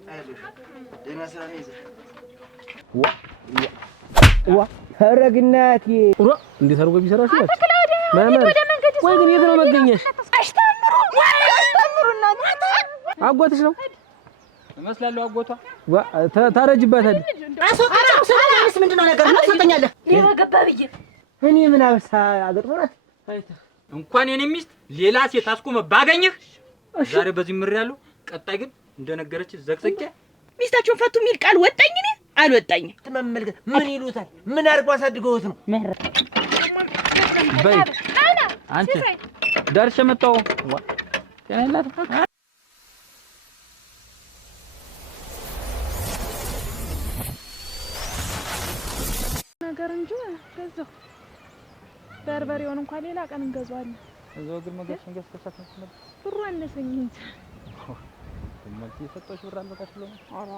ደህና ስራ ነው ይዘህ ዋ ሀረግናት እንዴት አድርጎ ቢሰራሽ ነው ማማር ወይ ግን የት ነው መገኘሽ አስተምሩ እናንተ አጎትሽ ነው እመስላለሁ አጎቷ ታረጅባታል አስወጣሽ ምንድነው ነገር ነው ትሰጠኛለህ ይረገባ ብዬ እኔ ምን አብሳ አገጥሞናት እንኳን የኔ ሚስት ሌላ ሴት አስቆመ ባገኝህ ዛሬ በዚህ ምር ያለው ቀጣይ ግን እንደነገረች ዘቅዘቄ ሚስታቸውን ፈቱ የሚል ቃል ወጣኝ እኔ አልወጣኝ ተመመልከት ምን ይሉታል ምን አድርጎ አሳድገውት ነው በይ አንቺ ዳርሽ መጣው ከነላት ነገር እንጂ ገዛው በርበሬውን እንኳን ሌላ ቀን እንገዛዋለን እዛው ግን መገሽን ገዝተሻት ነው ብሩ አነሰኝ እንጂ ማለት የሰጠሽ ብር አልበቃሽ ብሎ ነው አራ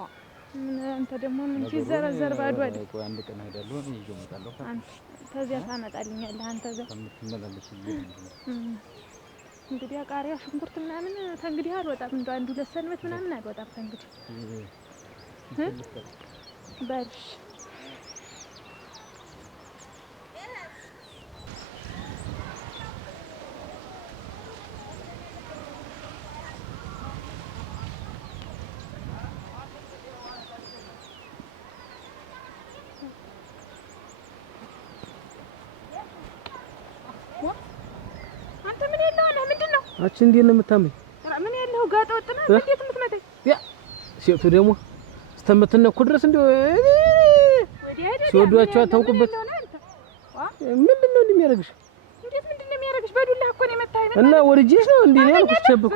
ምን አንተ ደግሞ ምን ሲዘረዘር ባዶ አይደል ቆይ አንድ ቀን ሄዳለሁ እኔ ይዤ እመጣለሁ አንተ ተዚያ ታመጣልኛለህ አንተ ዘ ከምትመላለሽ እንግዲህ ቃሪያ ሽንኩርት ምናምን ተንግዲህ አልወጣም እንደው አንዱ ለሰንበት ምናምን አልወጣም ተንግዲህ በልሽ አቺ እንዴት ነው የምታመኝ ምን ያለው ጋጣ ወጥና እንዴት የምትመጣኝ ያ ሴቱ ደግሞ ስተመተነኩ ድረስ እንደው ሲወዷቸው አታውቁበት ምንድነው እንደሚያደርግሽ እንዴት ምንድነው የሚያደርግሽ በዱላ እኮ ነው የመታኝ እና ወርጄሽ ነው እንዴ ነው ያልኩሽ ቸብኩ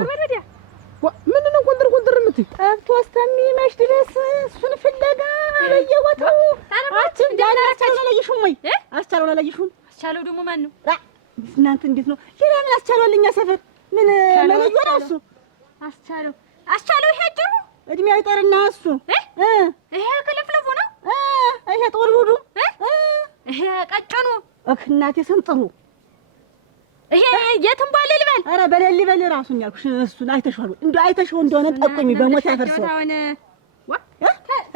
ምንድነው ቆንጥር የምትይ ጠብቶ እስከሚመሽ ድረስ እሱን ፍለጋ በየቦታው አችን ዳና አቻለው አላየሽውም ወይ አቻለው አላየሽውም አቻለው ደግሞ ማን ነው እናንተ እንዴት ነው ሌላ ምን አስቻለውልኛ ሰፈር ምን መለዮ ነው እሱ አስቻለው ይሄ ደግሞ እድሜው ይጠርና እሱ ይሄ ከለፍለፉ ነው ይሄ ጦርቡዱ ይሄ ቀጭኑ እናቴ ስንጥሩ ይሄ የትም ባለ ልበል ኧረ በለል በል ራሱን ያልኩሽ እሱን አይተሽዋል እንደው አይተሽው እንደሆነ ጠቁሚ በሞት ያፈርሰው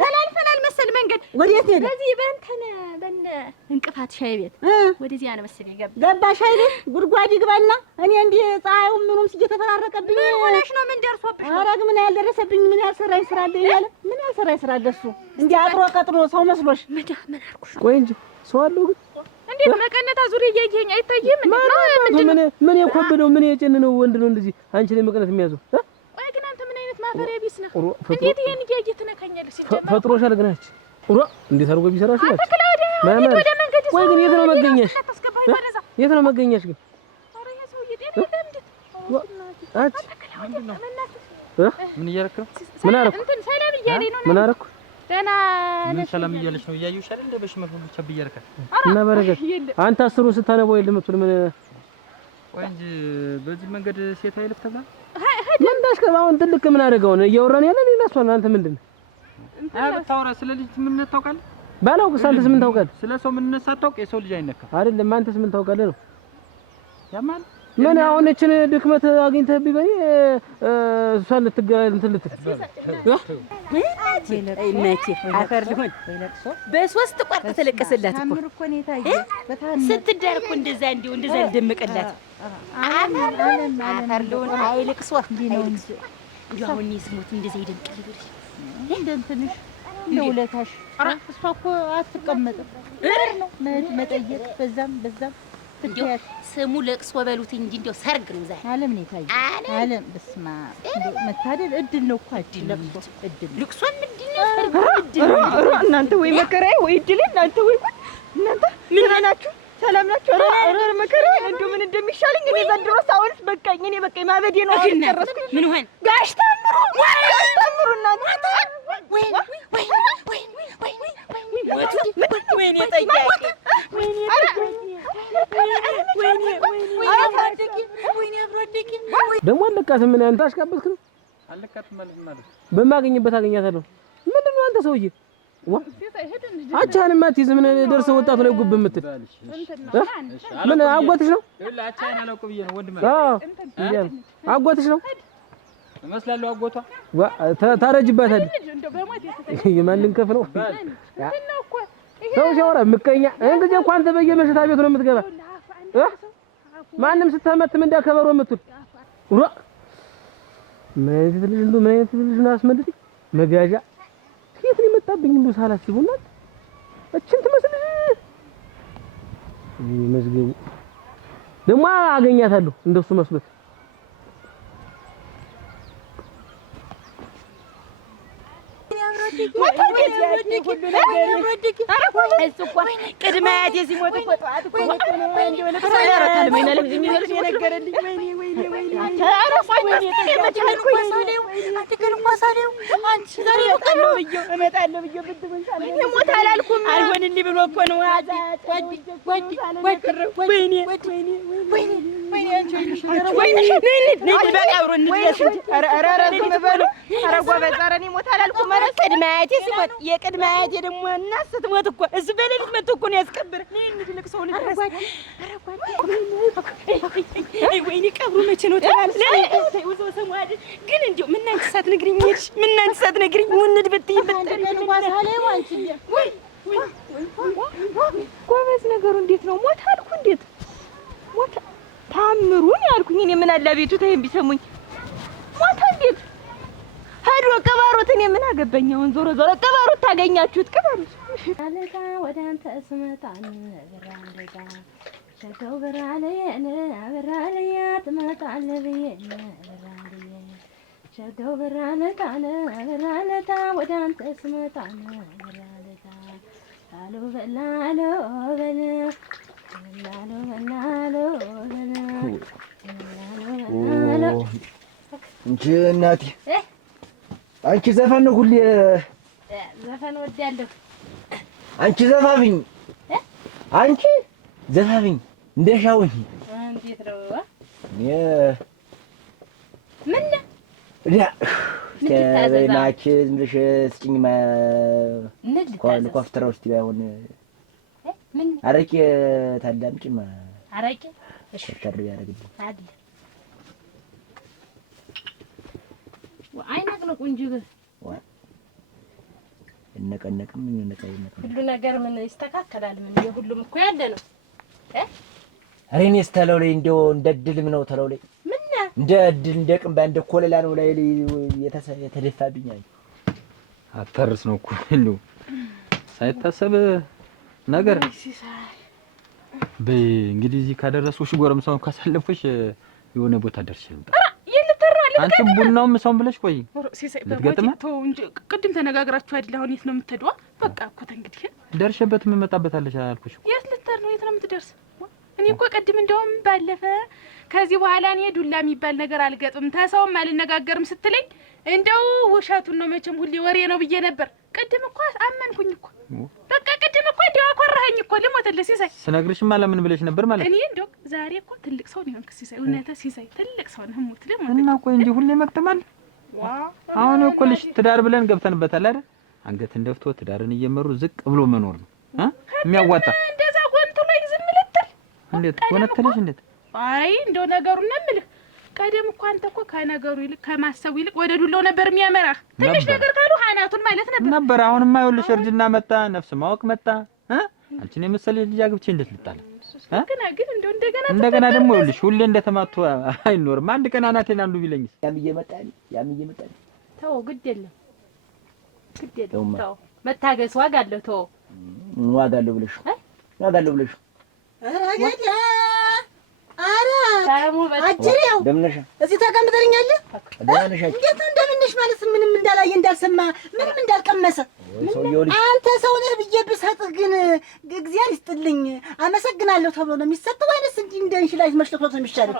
ተላልፈናል መሰል መንገድ ወዴት ሄደ በዚህ በእንተን በእነ እንቅፋት ሻይ ቤት ወደዚያ ነው መሰል ገባ ሻይ ቤት ጉድጓድ ይግባና እኔ እንዴ ፀሐዩ ምኑም ሲተፈራረቀብኝ ሆነሽ ነው ምን ደርሶብሽ ኧረ ምን ያልደረሰብኝ ምን ያልሰራኝ ስራ አለ ይላል ምን ያልሰራኝ ስራ አለ እሱ እንዴ አጥሮ ቀጥሮ ሰው መስሎሽ ምን አልኩሽ ቆይ እንጂ ሰው አለው ግን እንዴት መቀነታ ዙሪያ እያየኸኝ አይታየም ምን የኮበደው ምን የጨነነው ወንድ ነው እንደዚህ አንቺ ላይ መቀነት የሚያዘው ቆይ ግን አንተ ምን አይነት ማፈሪያ ቢስ ነህ እንዴት ይሄን እያየህ ትነካኛለህ ፈጥሮሻል ግን አንቺ እንዴት አድርጎ ቢሰራሽ ነው ማማር ቆይ ግን የት ነው መገኘሽ የት ነው መገኘሽ ግን ኧረ ይሄ ሰውዬ ጤና የለም አች ምን እያደረክ ነው ምን አደረኩ እንትን ሰላም እያለኝ ነው ምን አደረኩ ደህና ምን ሰላም እያለሽ ነው እያየሁሽ አይደል እንደ በሽመት ሁሉ ቸብ እያደረካል እና በረከት አንተ አስሩን ስታነበው የለምቱል ምን ቆይ እንጂ በዚህ መንገድ ሴት አይልፍ ተብላ ምን እንዳስከባውን ትልቅ ምን አደረገው ነው እያወራን ያለ ሌላ ሰው አንተ ምንድነው ታውራ ስለ ልጅ ምን ታውቃለህ ባላውቅስ አንተስ ምን ታውቃለህ ስለ ሰው ምን ሳታውቅ የሰው ልጅ አይነካም አይደለም አንተስ ምን ታውቃለህ ነው ያማል ምን አሁን እችን ድክመት አግኝተህብኝ በኔ እሷን እንትን እናቴ አፈር ሊሆን በሶስት ቋርጥ ተለቀሰላት እኮ ስትዳር እኮ እንደዛ እንደው እንደዛ እንደመቀላት አፈር ሊሆን አይልቅሶ እንደው አሁን ይስሙት እንደዛ ይደንቅልኝ ብለሽ እንደንትንሽ ለውለታሽ እሷ እኮ አትቀመጥም ነው መጠየቅ በዛም ትያሽ ስሙ ለቅሶ በሉት እንጂ እንደው ሰርግ ነው ዛሬ ዓለም ነው ታየ ዓለም በስማ እንደው መታደል እድል ነው እኮ እድል ለቅሶ እድል ልቅሶ ምንድን ነው ሰርግ እድል እናንተ ወይ መከራዬ ወይ እድል እናንተ ወይ እናንተ ምን ሆናችሁ ሰላም ናችሁ ኧረ መከራዬ እንደው ምን እንደሚሻለኝ እኔ ዘንድሮ ሳውልስ በቃኝ እኔ በቃኝ ማበዴ ነው አልጨረስኩ ምን ሆነ ጋሽ ታምሩ እናንተ ወይ ወይኔ ጠያቂ ደግሞ አለቃትም ምን አንተ አሽቃበትክ ነው አለቃትም ማለት በማገኝበት አገኛታለሁ ምንድነው አንተ ሰውዬ አቻን ማትይዝ ምን ደርሰው ወጣቱ ላይ ጉብ የምትል ምን አጓትሽ ነው ይላ አቻን አላውቅ ብዬ ነው ወንድም አጓትሽ ነው እመስላለሁ አጎቷ ታረጅባታለህ እንደው በሞት የማን ልንከፍለው ሰው ሲያወራ ምቀኛ እንግዲህ እንኳን አንተ በየመሸታ ቤቱ ነው የምትገባ ማንም ስተመትም እንዳከበሩ የምትል ኡራ ምን አይነት ልጅ ነው አስመልጥ መጋዣ ከየት ነው የመጣብኝ እንደው ሳላስቡና እቺን ትመስል መዝገቡ ደማ አገኛታለሁ እንደሱ መስሎት ቅድማያት ሲሞት እኮ ጠዋት እኮ ነው እንደው ቅድማያቴ ሲሞት የቅድማያቴ ደግሞ እናት ስትሞት እኮ እሱ በሌሊት መጥቶ እኮ ነው ያስቀብር። ትልቅ ሰው ነው ድረስ ወይኔ ቀብሩ መቼ ነው ተባለ ግን እንደው ምን አንቺ ሳትነግሪኝ ሄድሽ? ምን አንቺ ሳትነግሪኝ ውንድ ብትይ ጎበዝ ነገሩ እንዴት ነው? ሞት አልኩ እንዴት ሞት ታምሩን ያልኩኝ እኔ ምን አለ ቤቱ ተይም ቢሰሙኝ ሞት እንዴት ሄዶ ቀባሩት እኔ ምን አገባኝ? አሁን ዞሮ ዞሮ ቀባሩት ታገኛችሁት ቀባሩት አለታ ወደ አንተ ስመጣ በራንደጋ ሸተው በራለየነ በራለያ ትመጣለህ በየነ በራለየ ሸተው በራለታነ በራለታ ወደ አንተ ስመጣ በራለታ አሎ በላሎ በለ በላሎ በላሎ በለ በላሎ እንጂ እናቴ አንቺ ዘፈን ነው ሁሌ ዘፈን ወዳለሁ። አንቺ ዘፋብኝ አንቺ ዘፋብኝ እንደሻውኝ እንዴት ነው ምን ያ ከበናች እንድሽ ስጭኝማ ኮፍተራ ውስጥ ባይሆን ምን አረቄ ታዳምጪማ አረቄ እሺ ተር ያረግልኝ አይደል አይናቅነቁ እንጂ እነቀነቅም ሁሉ ነገር ምን ይስተካከላል? ምን የሁሉም እኮ ያለ ነው እኔስ ተለው ላይ እንደው እንደድልም ነው ተለው ላይ ምን እንደ ድል እንደ ቅምባ እንደ ኮለላ ነው ላይ የተደፋብኝ አይ አተርስ ነው እኮ እንደው ሳይታሰብ ነገር በይ እንግዲህ እዚህ ካደረሱሽ ጎረምሳውን ካሳለፉሽ የሆነ ቦታ ደርሽኝ አንቺ ቡናውም ሰውን ብለሽ ቆይ ሲሳይ በቦታው እንጂ ቅድም ተነጋግራችሁ አይደል? አሁን የት ነው የምትሄደው? በቃ እኮ እንግዲህ ደርሽበት የምመጣበታለሽ አልኩሽ። የት ልትሄድ ነው? የት ነው የምትደርስ? እኔ እኮ ቅድም እንደውም ባለፈ ከዚህ በኋላ እኔ ዱላ የሚባል ነገር አልገጥም ተሰውም አልነጋገርም ስትለኝ እንደው ውሸቱን ነው መቼም ሁሌ ወሬ ነው ብዬ ነበር። ቅድም እኮ አመንኩኝ እኮ በቃ ቅድም እኮ እንደው አኮራኸኝ እኮ ልሞትልህ ሲሳይ። ስነግርሽማ ለምን ብለሽ ነበር ማለት እኔ እንደው ዛሬ እኮ ትልቅ ሰው ነው የሆንክ ሲሳይ። እውነትህ ሲሳይ ትልቅ ሰው ነህ ሙት ልሞት እና ቆይ እንዲህ ሁሌ መቅተማል። አሁን እኮ ልጅ ትዳር ብለን ገብተንበታል አይደል? አንገትን ደፍቶ ትዳርን እየመሩ ዝቅ ብሎ መኖር ነው የሚያዋጣ። እንደዛ ጎንቱ ላይ ዝም ልትል እንዴት ጎነተለሽ? እንዴት አይ እንደው ነገሩን ነው የምልህ። ቀደም እኮ አንተ እኮ ከነገሩ ይልቅ ከማሰቡ ይልቅ ወደ ዱላው ነበር የሚያመራህ። ትንሽ ነገር ካሉ ሀናቱን ማለት ነበር። አሁንማ ይኸውልሽ እርጅና መጣ፣ ነፍስ ማወቅ መጣ። አንቺን የመሰለ ልጅ አግብቼ እንዴት ልጣላ? ግን እንደው እንደገና ደግሞ ይኸውልሽ ሁሌ እንደተማቱ አይኖርም። አንድ ቀን አናቴን አንዱ ቢለኝስ? ያም እየመጣልኝ ተው፣ ግድ የለም ተው፣ መታገስ ዋጋ አለው። ተው ዋጋ አለው ብለሽ አረ አጅሬው ደምነሽ እዚህ ተቀምጠኛለህ። ደምነሽ እንዴት እንደምንሽ ማለት ምንም እንዳላየ እንዳልሰማ ምንም እንዳልቀመሰ አንተ ሰው ነህ ብዬ ብሰጥህ ግን እግዚአብሔር ይስጥልኝ አመሰግናለሁ ተብሎ ነው የሚሰጠው ወይንስ እንዲህ እንደንሽላይት መሽለክሎት ነው የሚሻለው?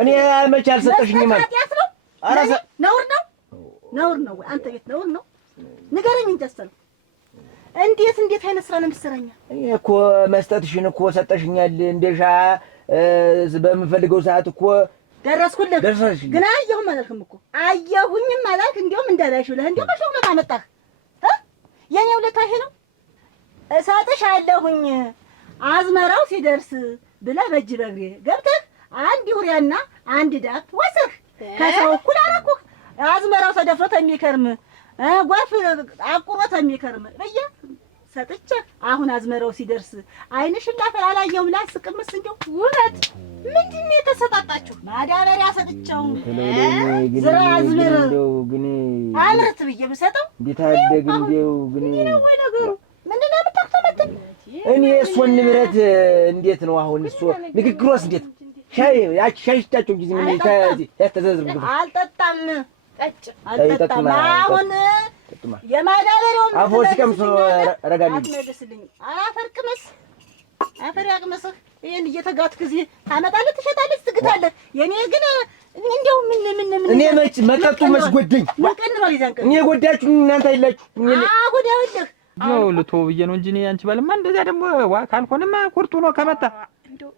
እኔ መቼ አልሰጠሽኝም ማለት ኧረ ነውር ነው ወይ አንተ ቤት ነውር ነው? ንገረኝ እንጂ አስተው እንዴት አይነት ስራ ነው የምትሰራኛ? እኔ እኮ መስጠትሽን እኮ ሰጠሽኛል እንደሻ በምፈልገው ሰዓት እኮ ደረስኩልህ። ግን አየሁም አላልክም እኮ አየሁኝም አላልክ። እንደውም እንዳላይሽ ብለህ እንደው በሸውለት አመጣህ። የኔ ውለታ ይሄ ነው። እሰጥሻለሁኝ አዝመራው ሲደርስ ብለህ በእጅ በእግሬ ገብተህ አንድ ዩሪያና አንድ ዳፕ ወስህ ከሰው እኩል አደረኩህ። አዝመራው ተደፍሮ የሚከርም ጎርፍ አቁሮት የሚከርም በየ ሰጥቼ አሁን አዝመራው ሲደርስ ዓይንሽን ላፈር አላየሁም ላስቅምስ እንደው ውበት ምንድን ነው የተሰጣጣችሁ? ማዳበሪያ ሰጥቼው ዝራ አዝመር እንደው ግን አምርት ብዬ ብሰጠው እንዴት አደግ እንደው ግን ነው ወይ ነገሩ? ምንድን ነው የምታክተመተኝ? እኔ እሱን ንብረት እንዴት ነው አሁን እሱ ንግግሮስ እንዴት ሻይ ያቺ ሻይ ሽታቸው ጊዜ ምን ከዚህ ያስተዘዝሩ አልጠጣም ጠጭ አልጠጣም አሁን የማዳበሪያውን አፎስ ቀምሶ ረጋሚ አትመልስልኝ አፈርቅመስ አፈር ያቅመስህ ይሄን እየተጋትክ እዚህ ታመጣለህ ትሸጣለህ ትግታለህ የኔ ግን እንደው ምን እኔ መጠጡ መስጎደኝ ወቀን ነው ይዛንከ እኔ ጎዳችሁ እናንተ አይላችሁ አጉዳውልህ ነው ልቶ ብዬ ነው እንጂ እኔ አንቺ ባለማ እንደዛ ደግሞ ካልሆነማ ቁርጡ ነው ከመጣ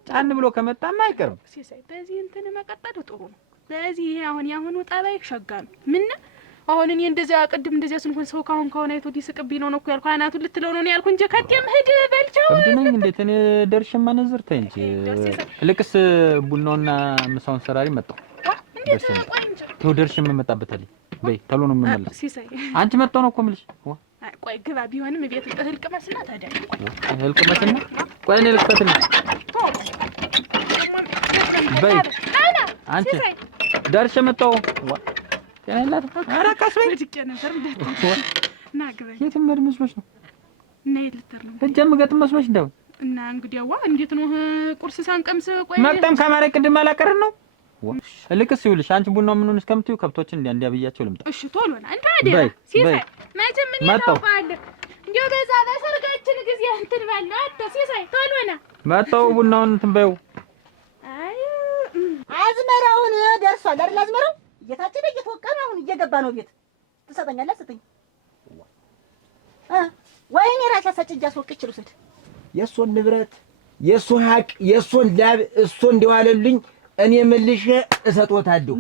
ጫን ብሎ ከመጣማ አይቀርም። ሲሳይ በዚህ እንትን መቀጠል ጥሩ ነው። በዚህ ይሄ አሁን ያሁኑ ጠባይ ሸጋ ነው። ምን አሁን እኔ እንደዛ ቅድም እንደዛ ስንሆን ሰው ካሁን አይቶ ዲስቅብኝ ነው እኮ ያልኩ አናቱን ልትለው ነው ያልኩ እንጂ ከጤም ሂድ በልቻው እብድነኝ እንዴት እኔ ደርሼ ማነዝር ተይ እንጂ ልቅስ ቡናውና ምሳውን ሰራሪ መጣው እንዴት ቆይ እንጂ ተው ደርሼ የምመጣበታል በይ ተሎ ነው የምመለስ። ሲሳይ አንቺ መጣው ነው እኮ የምልሽ ቆይ ግባ ቢሆንም ቤት እህል ቅመስና ታዲያ እህል ቅመስና ቆይ እኔ ልክፈትልኝ በይ አንቺ ደርሼ መጣው ያላት አራካስ ወይ ልጅ ነበር እና ግባ የትም መድ መስሎሽ ነው እና ይልተር ነው እጀም ገጥ መስሎሽ እንደው እና እንግዲያዋ እንዴት ነው ቁርስ ሳንቀምስ ቆይ መቅጠም ከማረ ቅድም አላቀረን ነው ልቅስ ይውልሽ አንቺ ቡናው ምኑን እስከምትዩ ከብቶችን እንዲያብያቸው ልምጣ እሺ ቶሎ ና እንታ አይደል ሲሳይ መቼም ምን ያውቃል እንዴው በዛ በሰርጋችን ጊዜ እንትን ባለው አታ ሲሳይ ቶሎ ና መጣው ቡናውን እንትን በይው አይ አዝመራውን ደርሷል አይደል አዝመራው እየታጨደ እየተወቃ ነው አሁን እየገባ ነው ቤት ትሰጠኛለህ ስትኝ ወይኔ ራሴ አሳጭ አስወቅች ልውሰድ የእሱን ንብረት የእሱን ሀቅ የእሱን ላብ እሱ እንደዋለልኝ እኔ መልሼ እሰጦታለሁ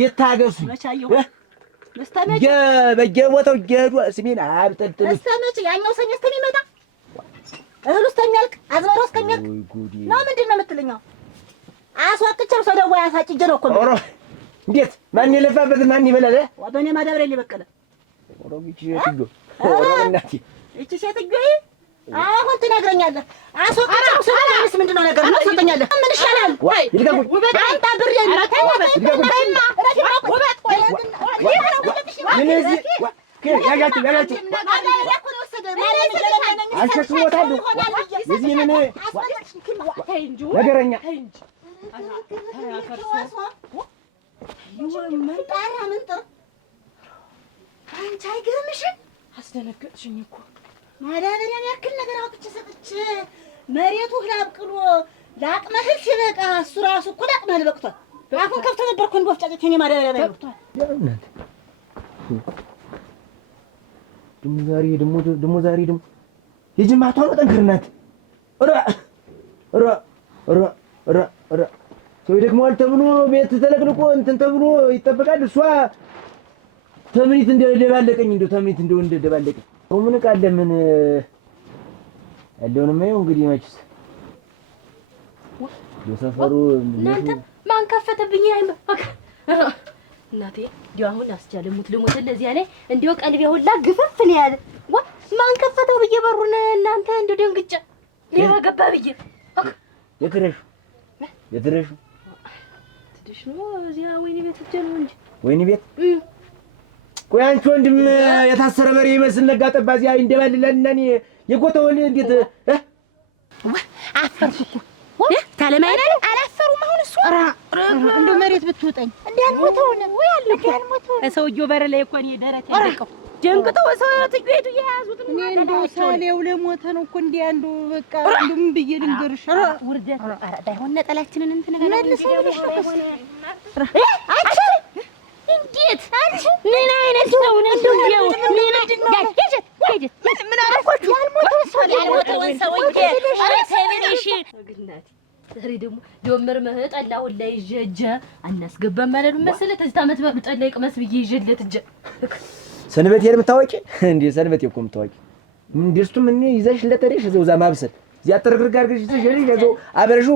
ይታገሱ መስተመጭ በየቦታው እየሄዱ ስሜን አብጠልጥሉ መስተመጭ ያኛው ሰኞ እስከሚመጣ እህሉ እስከሚያልቅ አዝመራው እስከሚያልቅ ነው ምንድን ነው የምትለኛው አስወቅቼው ሰደው ያሳጭ ነው እኮ እንዴት ማን የለፋበት ማን ይበላል ወበኔ ማዳበሪያ ሊበቀለ ኦሮሚቺ ሴትዮ ኦሮሚናቲ እቺ ሴትዮ አሁን ትነግረኛለህ አስወቅቼው ስለማንስ ምንድነው ነገር ነው ሰጠኛለህ ምን ይሻላል ወይ ውበት አንተ ብር የለህ ውበትማ ውበት ቆይ እነዚህ ያጋጭ አሸክሞታለሁ እዚህ ምን ነገረኛ ምንጣራ ምንጥር አንቺ አይገርምሽም አስደነገጥሽኝ እኮ ማዳበሪያን ያክል ነገር አውጥቼ ሰጥቼ መሬቱ እህል አብቅሎ ለአቅመ እህል ሲበቃ እሱ ራሱ እኮ ለአቅመ እህል በቅቷል አሁን ከብቶ ነበር እኮ እንደ ወፍጫጭ የእኔ ማዳበሪያ በቅቷል ደግሞ ዛሬ የጅማቷ መጠንክር ናት ሰው ይደክመዋል ተብሎ ቤት ተለቅልቆ እንትን ተብሎ ይጠበቃል እሷ ተምኒት እንደደባለቀኝ እንደው ተምኒት እንደደባለቀኝ ምን ቃል ለምን ያለውንም ነው እንግዲህ መችስ የሰፈሩ እናንተ ማን ከፈተብኝ እናቴ እንዲያው አሁን አስቻለሙት ልሞት ለዚያ ላይ እንዲያው ቀልቤ ሁላ ግፍፍ ነው ያለ ማን ከፈተው ብዬ በሩን እናንተ እንደው ደንግጬ ሌባ ገባ ብዬ የትረሹ ትድሽ ነው እዚያ ወይኔ ቤት ብቻ ነው እንጂ ወይኔ ቤት ቆይ አንቺ ወንድም የታሰረ በሬ ይመስል ነጋ ጠባ እዚያ እንደባልላልና እኔ የጎተወል እንዴት አፈርኩ እኮ ታለማይና አላፈሩም አሁን እሱ እንደ መሬት ብትወጣኝ እንዲያልሞተው ነው ወይ አልሞተው ሰውዬው በር ላይ እኮ እኔ ደረቴ ደቀው ደንቅጠው ሰው ትግሬቱ የያዙት ምን እንደው ሳሌው ለሞተ ነው እኮ እንዴ አንዱ በቃ ምን ብዬ ልንገርሽ ውርደት ባይሆን ነጠላችንን እንትን ነገር መልሰው ብለሽ ነው አንቺ እንዴት አንቺ ምን አይነት ሰው ነው እንደው ምን አረፈችሁ ያልሞተው ሰው አረ ሰብልሽ ግናት ዛሬ ደግሞ ዶመር መህጠላው ላይ ጀጀ አናስገባም ማለት ነው መሰለህ ተዚህ አመት በጠላ ይቅመስ ብዬ ይዤለት እጀ ሰንበቴ የምታወቂ እንዴ ሰንበቴ እኮ የምታወቂ እንደሱ ምን ይዘሽ ለተደሽ እዛው ዛ ማብሰል እዚያ ተርግርግ አድርገሽ ይዘሽ እዛው አበረሹ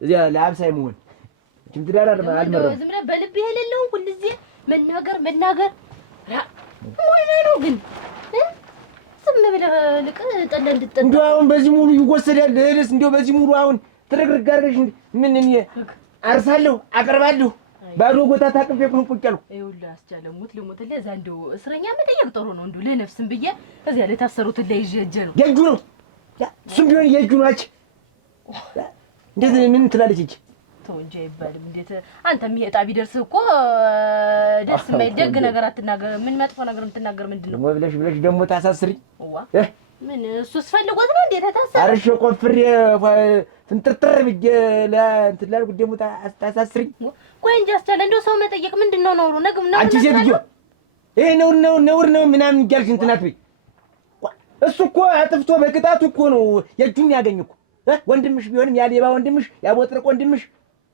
እዚያ ለአብሳይ መሆን እቺም ትዳር አልመረም ዝም ብለህ በልብ የሌለው ሁሉ እዚህ መናገር ምን ነው ግን ዝም ብለህ ልቅ ጠላ እንድትጠጣ እንደው አሁን በዚህ ሙሉ ይወሰዳል እህልስ እንደው በዚህ ሙሉ አሁን ትርግርግ አድርገሽ ምን እኔ አርሳለሁ አቀርባለሁ ባዶ ጎታ ታቅፌ ቁንቁጭ አልኩ። ይኸውልህ አስቻለ ሙት ልሙት ለዛ እንደው እስረኛ መጠየቅ ጥሩ ነው እንደው ለነፍስም ብዬ እዚያ ላይ ታሰሩትን ላይ ይዤ ነው የእጁ ነው እሱም ቢሆን የእጁ ነው። እንዴት ምን ትላለች እጅ ተው እንጂ አይባልም። እንዴት አንተም ይሄ ዕጣ ቢደርስህ እኮ ደስ የማይል ደግ ነገር አትናገር። ምን መጥፎ ነገር የምትናገር ምንድን ነው? ብለሽ ደግሞ ታሳስሪኝ። ምን እሱስ ፈልጎት ነው እንዴ ታሳስሪ? አርሼ ቆፍሬ ፍንጥርጥር ብዬ ለእንትን ላልኩ ደግሞ ታሳስሪኝ። ቆይ እንጂ አስቻለ እንደው ሰው መጠየቅ ምንድን ነው ነውሩ? ነግም ነው አንቺ ሴትዮ ይሄ ነውር ነው ምናምን እያልሽ እንትን አትበይ። እሱ እኮ አጥፍቶ በቅጣቱ እኮ ነው የእጁን ያገኝ እኮ ወንድምሽ ቢሆንም ያ ሌባ ወንድምሽ ያ ቦጥረቅ ወንድምሽ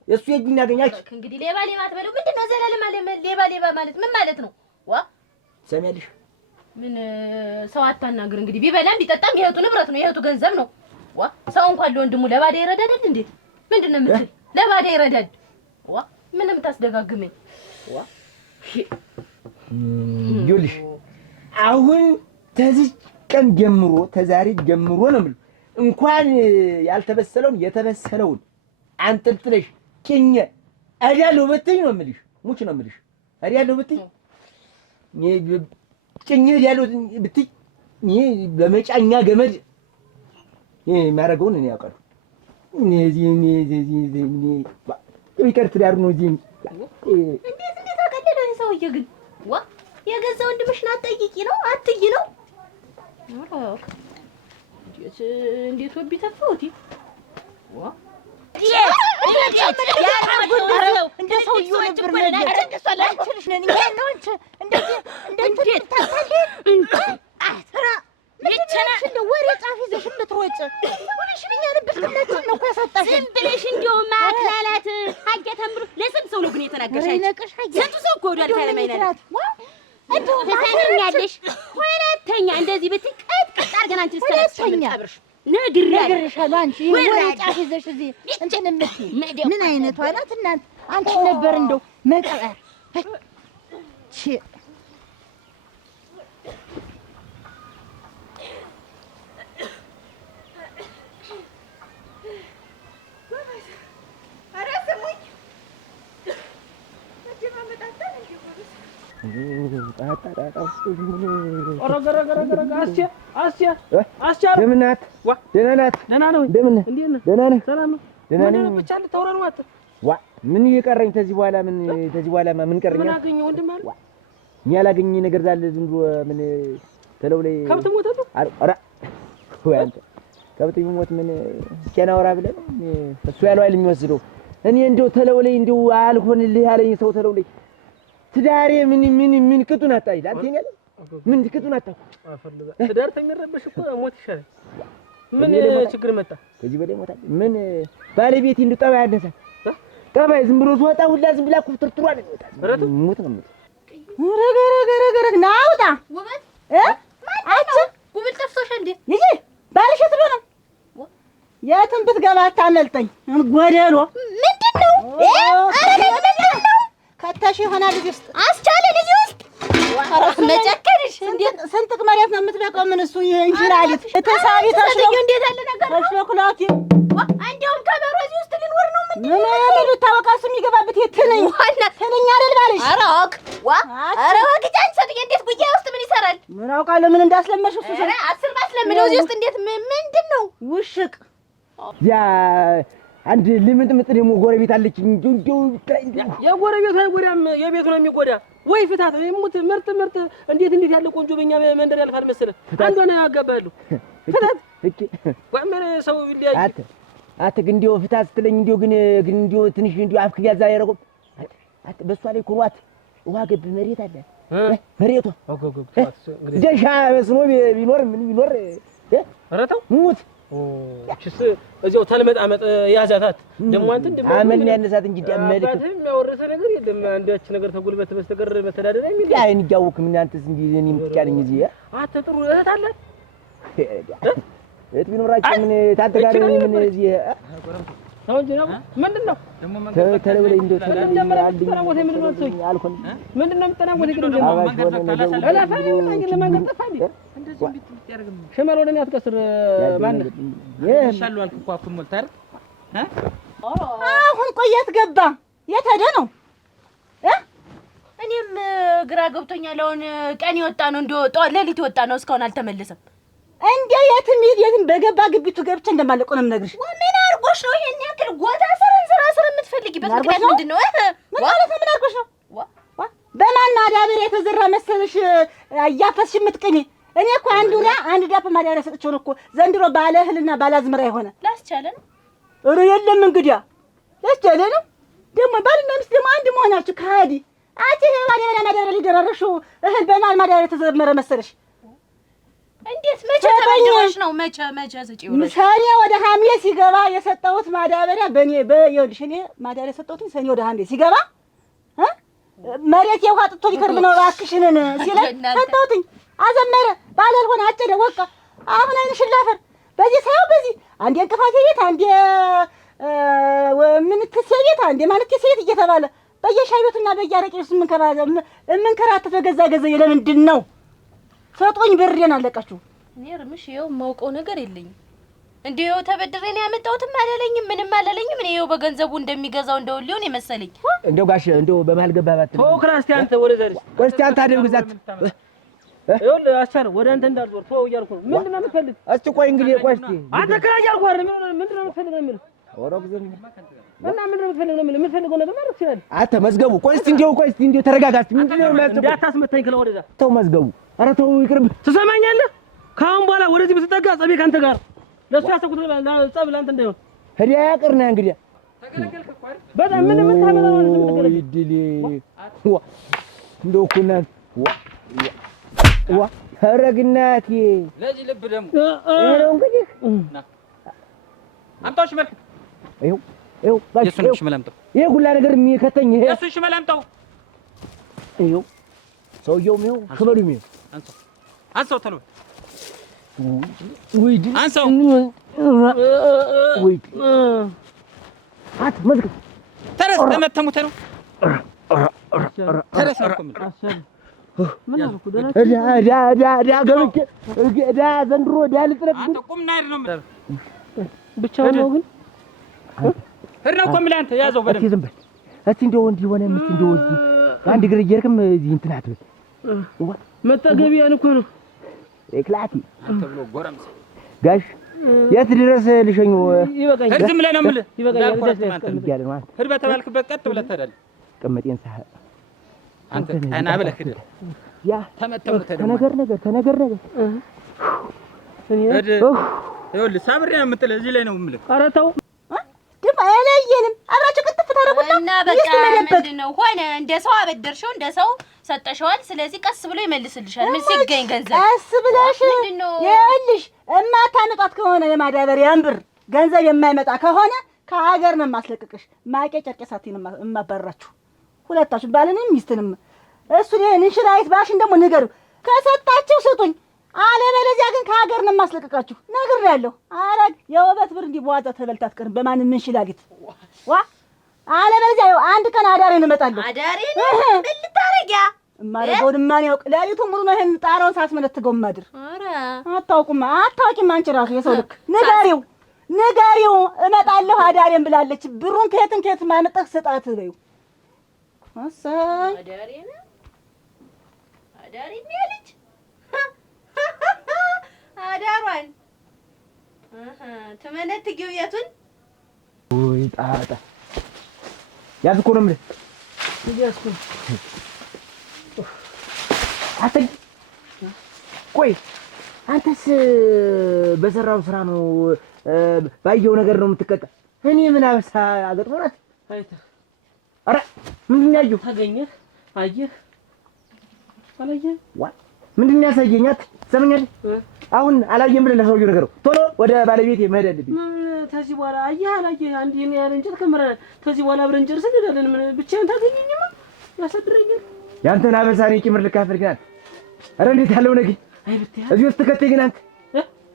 የእሱ የእጁን ያገኛች። እንግዲህ ሌባ አትበለው። ምንድን ነው ዘላለም አለ ሌባ ማለት ምን ማለት ነው? ትሰሚያለሽ? ምን ሰው አታናግር። እንግዲህ ቢበላም ቢጠጣም የእህቱ ንብረት ነው፣ የእህቱ ገንዘብ ነው። ሰው እንኳን ለወንድሙ ለባዳ ይረዳል እንዴት? ምንድን ነው የምትል? ለባዳ ይረዳል። ምን የምታስደጋግመኝ? ይኸውልሽ አሁን ተዚህ ቀን ጀምሮ ተዛሬ ጀምሮ ነው የምልሽ እንኳን ያልተበሰለውን የተበሰለውን አንጠልጥለሽ ጭኘ እሄዳለሁ ብትይ ነው የምልሽ። ሙች ነው የምልሽ። እሄዳለሁ ብትይ ጭኘ እሄዳለሁ ብትይ በመጫኛ ገመድ የሚያደርገውን እኔ ያውቃለሁ። ይቅር ትዳር ነው እዚህ እንዴት አቀለለ ሰውዬ ግን የገዛ ወንድምሽን አትጠይቂ ነው አትይ ነው። እንዴት ወቢ ተፈውቲ እንደ ሰውዬው ነበር ነገር አንቺ ነኝ ነው አንቺ እንደዚህ ይችላል እንደ ወሬ ጻፍ ይዘሽ የምትሮጭ ሁልሽ ምን ያለብስክነችን ነው ያሳጣሽ? ዝም ብለሽ እንደው ማክላላት ሀያ ተምሩ ለስንት ሰው ነው ግን የተናገርሻችሁ? ስንቱ ሰው እኮ ወዳል ካለማይናት እንደው ተሰኛለሽ ሁለተኛ እንደዚህ ብትቀጥቅጥ አድርገን አንቺ ልስተናግርሽ ቀብርሽ ነግሬሻለሁ። አንቺ ወሬ ጻፍ ይዘሽ እዚህ እንትን የምትይ ምን አይነቷ ናት እናት? አንቺ ነበር እንደው መቀበር እቺ ምን እየቀረኝ ተዚህ በኋላ ምን ቀረኝ? ምን አገኘ ወንድም አለ እኔ ያላገኘ ነገር ዛለ ዝም ብሎ ምን ተለው ላይ ከብት ሞተቱ አረ ወይ አንተ ከብት ሞት ምን እስኪያናወራ ብለህ እሱ ያለው አይደል የሚወስደው። እኔ እንደው ተለው ላይ እንደው አልሆንልህ ያለኝ ሰው ተለው ላይ ትዳሬ ምን ቅጡን አጣ ይላል። አንተ ያለ ምን ቅጡን አጣ አፈልጋ ትዳር ተሚረበሽ እኮ ሞት ይሻላል። ምን ችግር መጣ? ከዚህ በላይ ሞታ ምን ባለቤቴ እንደው ጠባይ ያነሳ ጠባይ ዝም ብሎ ሲወጣ ሁላ ዝም ብላ ኩፍትርትሯ ነው የሚወጣ። ሞት ነው ሞት ረገረገረገረ ናውጣ ውበት አንቺ ጉብል ጠፍቶሽ እንዴ? ይጂ ባልሽ የት ነው? የትም ብትገባ አታመልጠኝ። ጎደሎ ምንድነው? አረ ምንድነው? ከተሽ ይሆናል ልጅ ውስጥ አስቻለ ልጅ ውስጥ መጨከንሽ እንዴት ስንጥቅ መሬት ነው የምትበቀው? ምን እሱ ይሄ እንሽላሊት ተሳቢ ተሽሎ እንዴት ያለ ነገር ተሽሎክላቲ እንደውም ከበሮ እዚህ ውስጥ ሊኖር ነው። ምን ያለ ታወቃው ስም ይገባበት የትነኝ ዋና ተነኛ አይደል ባልሽ? አራክ አረ ወግጫን ሰጥዬ እንዴት ጉያ ውስጥ ምን ይሰራል? ምን አውቃለሁ ምን እንዳስለመሽ እሱ አረ አስር ባስለምነው እዚህ ውስጥ እንዴት ምንድነው? ውሽቅ ያ አንድ ልምጥምጥ ደግሞ ጎረቤት አለች። እንደው የጎረቤቱ አይጎዳም የቤቱ ነው የሚጎዳ። ወይ ፍታት ይሙት ምርጥ እንዴት ያለ ቆንጆ በእኛ መንደር ያልፋል መሰለህ? አንዷን ያጋባሉ ፍታት እኪ ወመረ ሰው ቢልያይ አት ግን እንደው ፍታት ስትለኝ እንደው ግን እንደው ትንሽ እንደው አፍክ ያዛ ያረቁ አት በሷ ላይ ኩሯት ውሃ ገብ መሬት አለ መሬቷ ደሻ መስኖ ቢኖር ምን ቢኖር አረተው ሙት እቺስ እዚያው ተልመጣመጥ ያዛታት ደሞ አንተ እንደማ አመን ያነሳት እንጂ ደመልክ የሚያወርሰ ነገር የለም። አንዳች ነገር ተጉልበት በስተቀር መተዳደር የሚል አይን ይጋውክ ምን አንተስ እንጂ እኔም ትጫለኝ እዚህ አተ ጥሩ እህት አለ እህት ቢኖራችሁ ምን ታደጋሪ ምን እዚህ ነው እንጂ ነው ምንድነው ደሞ መንገድ ተለበለኝ እንደው ተለበለኝ አልኩኝ ምንድነው የምትጠናወት ግን ደሞ መንገድ ለማንገድ ጠፋኝ እንደዚህ እንዴት ያደርግም ሽመል ወደኔ አትቀስር ማን ይሻሉ አልኩ እኮ አፉን ሞልታ አይደል አሁን ቆየት ገባ የት ሄደ ነው እኔም ግራ ገብቶኛል አሁን ቀን ይወጣ ነው እንደው ሌሊት ይወጣ ነው እስካሁን አልተመለሰም እንዴ የትም በገባ ግቢቱ ገብቼ እንደማለቆ ነው የምነግርሽ ምን አርጎሽ ነው ይሄን ያክል ጎታ ስራ የምትፈልጊበት ምክንያት ምንድነው ምን ማለት ነው ምን አርጎሽ ነው በማን ማዳበሪያ የተዘራ መሰለሽ እያፈስሽ የምትቅኝ እኔ እኮ አንድ ዳፕ ማዳበሪያ ሰጥቼው ነው እኮ ዘንድሮ ባለ እህልና ባለ አዝመራ ይሆነ ላስቻለ ነው ኧረ የለም እንግዲያ ላስቻለ ነው ደግሞ ባልና ሚስት ደግሞ አንድ መሆናችሁ ካዲ አቲ ማዳበሪያ ሊደራረሹ እህል በማን ማዳበሪያ የተዘመረ መሰለሽ እንዴት መቼ ተበደረሽ ነው መቼ ሰጪው ነው ሰኔ ወደ ሐምሌ ሲገባ የሰጠሁት ማዳበሪያ ይኸውልሽ እኔ ማዳበሪያ የሰጠሁት ሰኔ ወደ ሐምሌ ሲገባ መሬት የውሃ ጥቶ ሊከርም ነው እባክሽንን ሲለኝ ሰጠሁት አዘመረ ባላልሆነ አጨደ ወቃ አሁን አይንሽን ላፈር በዚህ ሳይው በዚህ አንዴ እንቅፋት ቤት አንዴ ምን ትሰይት አንዴ ማለት ትሰይት እየተባለ በየሻይ ቤቱና በየአረቄው ምን ከራተተ ገዛ ለምንድን ነው ሰጦኝ ብሬን አለቃችሁ እኔ እርምሽ ይኸው የማውቀው ነገር የለኝም እንዴው ተበድሬ ነው ያመጣሁትም አላለኝም ምንም አላለኝም እኔ ይኸው በገንዘቡ እንደሚገዛው እንደው ሊሆን የመሰለኝ እንደው ጋሽ እንደው በመሃል ገባባት ተው ክርስቲያን ወደ ዘርሽ ክርስቲያን ታደርግ ግዛት ይሁን አሻር ወደ አንተ እንዳልዞር ተው እያልኩ ነው ምንድነው የምትፈልግ እስቲ ቆይ እንግዲህ ቆይ እስቲ አንተ ከራ እያልኩ አይደል ምንድነው የምትፈልግ ነው የሚል ወሮክ ዘም እና ምንድነው የምትፈልግ ነው የሚል የምትፈልገው ነገር ማለት ይችላል አተ መዝገቡ ቆይ እስቲ እንደው ተረጋጋስ ምንድነው ማለት እንዳታስመታኝ ከለ ወደዛ ተው መዝገቡ ኧረ ተው ይቅርብ ትሰማኛለህ ካሁን በኋላ ወደዚህ ብትጠጋ ጸቤ ካንተ ጋር ለሱ ያሰኩት ጸብ ላንተ እንዳይሆን ሄዲያ ያቅርና እንግዲህ ተገለገልክ እኮ አይደል በጣም ምን ታመጣው ነው የምትገለገል ይድሊ እንደው ኩና ዋ ሀረግናቲ ለዚህ ልብ ደግሞ ነው እንግዲህ አምጣው ሽመልክ ይኸው የሱን ሽመላምጣው ይሄ ሁላ ነገር የሚከተኝ ይሄ የሱን ሽመላምጣው ይኸው ሰውየው ነው ሽመሉም ነው አንሳው ተሎ ወይ አንሳው ወይ አት መዝገብ ተረስ ተመተሙተ ነው ተረስ ምን አልኩ ዳ ገብቼ ዳ ዘንድሮ ዳ ልጥረጥ አንተ ቁም ናይር ነው ብቻውን ነው ግን ህርናው ኮምላ አንተ ያዘው በደም ዝም በል እስቲ እንደው እንዲህ ሆነ እንደው እዚህ አንድ ግር እየርክም እዚህ እንትን አትበል መጣገቢያን እኮ ነው እክላቲ አንተ ብሎ ጎረምሳ ጋሽ የት ድረስ ልሸኙ ይበቃኛል ህር ዝም ብለህ ነው የምልህ ይበቃኛል ማለት ህር በተባልክበት ቀጥ ብለህ ትሄዳለህ ቀመጤን ሳህ አንተ ቀና ብለህ ሂድ ያ ተመተሙተ ተነገር ይኸውልህ ሳብሬ ነው የምጥልህ እዚህ ላይ ነው የምልህ ኧረ ተው ድማ አላየንም አብራችሁ ቅጥፍ ታረጉና እና በቃ ምንድነው ሆነ እንደ ሰው አበደርሽው እንደ ሰው ሰጠሽዋል ስለዚህ ቀስ ብሎ ይመልስልሻል ምን ሲገኝ ገንዘብ ቀስ ብለሽ ይኸውልሽ እማታመጣት ከሆነ የማዳበሪያን ብር ገንዘብ የማይመጣ ከሆነ ከሀገር ነው የማስለቅቅሽ ማቄ ጨርቄ ሳትይን የማባራችሁ ሁለታችሁ ባልንም ሚስትንም እሱ እንሽላይት ባሽን ደግሞ ንገሩ ከሰጣችሁ ስጡኝ አለበለዚያ ግን ከሀገር ነው የማስለቅቃችሁ ነግሬያለሁ አረግ የውበት ብር እንዲህ በዋዛ ተበልታ አትቀርም በማንም እንሽላሊት ዋ አለበለዚያ አንድ ቀን አዳሬን እመጣለሁ አዳሬን ምን ልታረጊያ እማረገውን ማን ያውቅ ሌሊቱን ሙሉ ነው ይሄን ጣራውን ሳስመለትገው ማድር ኧረ አታውቂም አንቺ ራሱ የሰው ልክ ንገሪው እመጣለሁ አዳሬን ብላለች ብሩን ከየት ማመጣህ ስጣት በይው አሳይ አዳሬን ያለች አዳሯን ተመነትጊው የቱን ወይ ጣጣ ያዝኩ ነው የምልህ ይያስኩ አትይ ቆይ አንተስ በሰራው ስራ ነው ባየው ነገር ነው የምትቀጣ እኔ ምን አበሳ አገጥሞናት አይታ ኧረ ምንድን ያየው ታገኘህ አየህ አላየህ ዋ ምንድን ያሳየኛት ሰምኛል አሁን አላየም ብለህ ለሰውዬው ነገረው ቶሎ ወደ ባለቤት መሄድ አለብኝ ከዚህ በኋላ አየህ አላየህ አንድ ይሄን ያህል እንጨት ከምረናል ከዚህ በኋላ አብረን ጨርሰን እንሄዳለን ምን ብቻዬን ታገኘኝማ ያሳድረኛል ያንተን አበሳ እኔ ጭምር ልካፈል ግን አንተ ኧረ እንዴት ያለው ነገር አይ ብታይ እዚህ ውስጥ ከተይ ግን አንተ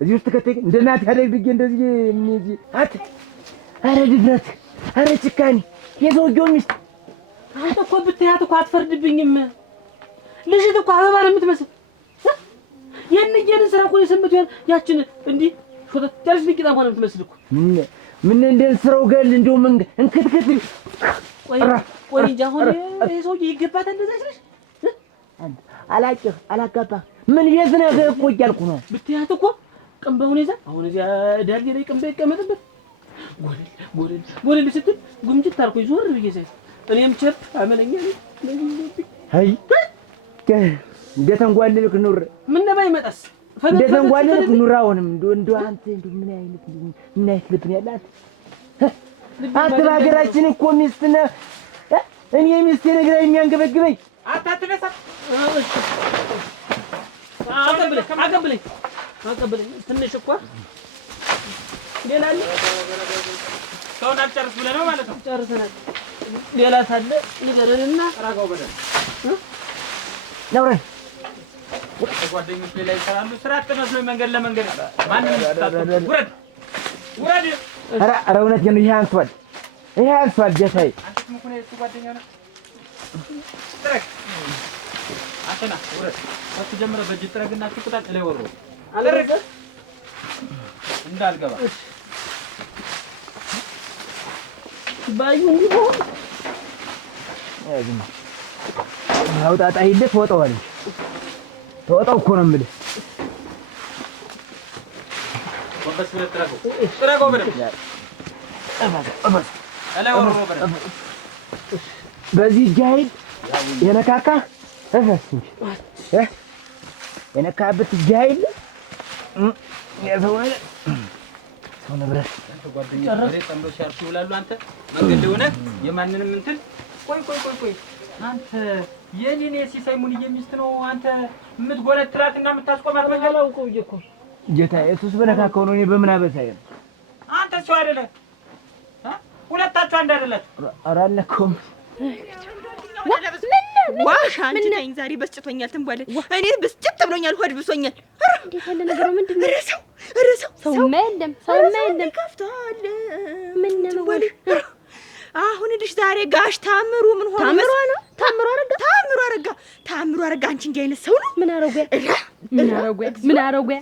እዚህ ውስጥ ከተይ እንደ እናት ያደግድጌ እንደዚህ ምን አንተ ኧረ ድፍረት! ኧረ ጭካኔ! የሰውየው ሚስት አንተ እኮ ብታያት እኮ አትፈርድብኝም። ልጅት እኮ አበባ ነው የምትመስል። የእንጀን ስራ እኮ የሰምቱ ያችን እንዲህ ሾተት ያለች ልቂጣ ነው የምትመስል እኮ። ምን እንደን ስራው ገል እንደው ምን እንክትክት ቆይ እንጂ አሁን ይሄ ሰውዬ ይገባታል እንደዛ አይደል? አላጋባህ ምን ቤት ነህ እኮ እያልኩ ነው። ብታያት እኮ ቅንበውን ይዛ አሁን እዚያ ዳሌ ላይ ቅንበ ይቀመጥበት ጎለል ስትል ጉምጅት አልኩኝ ዞር ብዬ ሳይ እኔም ቸፕ አመለኛ አይ እንደተንጓለልክ ኑር። ምን ነባ ይመጣስ እንደተንጓለልክ ኑር። አሁንም እንደው አንተ እንደው ምን አይነት ልብ ነው ያላት? አንተ በሀገራችን እኮ ሚስት ነህ። እኔ ሚስቴ ነገር የሚያንገበግበኝ አታትነሳ አቀብለኝ ትንሽ እኮ ሌላ አለ። ሰውን አልጨርስ ብለህ ነው ማለት ነው? ጨርሰናል። ሌላ ታለ ንገረንና ራጋው በደል ነውረን ጓደኞች ሌላ ይሰራሉ። ስራ አጥመስሎ መንገድ ለመንገድ ማንንም ውረድ ውረድ። ኧረ እውነቴን ነው። ይሄ አንሷል ጌታዬ። አንተ ምኩኔ እሱ ጓደኛ ነው። ጥረግ አንተና ውረድ። ወጥ ጀምረ በእጅ ጥረግና ትቁጣጥ ላይ ወሮ አለረገ እንዳልገባ ባዩ እንዲሆን አውጣጣ ሂደት ወጣዋለሽ። ተወጣው እኮ ነው የምልህ። ወበስ ብለህ ጥረገው ብለህ በዚህ ጃይል የነካካ እፈስኝ የነካበት ጃይል ሰው ንብረት ጓደኞች ጠምዶ ሲያርሱ ይውላሉ። አንተ መንገድ ሆነህ የማንንም እንትን ቆይ አንተ የኔ ሲሳይ ሙኒዬ ሚስት ነው አንተ የምትጎለትላትና የምታስቆማት መንገድ አላውቀው እኮ ጌታዬ። እሱስ በነካካው ነው። እኔ በምን አበሳይ ነው? አንተ ሰው አይደለህ። ሁለታችሁ አንድ አይደላችሁ። ኧረ አልነካውም። ዋሽ አንቺ ነኝ ዛሬ በስጭቶኛል። ትንቧለ እኔ ብስጭት ብሎኛል። ሆድ ብሶኛል። እንዴት ያለ ነገር ምንድን ነው? ሰውማ የለም ከፍቷል። ምን ነው አሁን ልጅ ዛሬ ጋሽ ታምሩ ምን ሆነ? ታምሩ አረጋ አንቺ እንዲህ አይነት ሰው ነው? ምን አረጉ?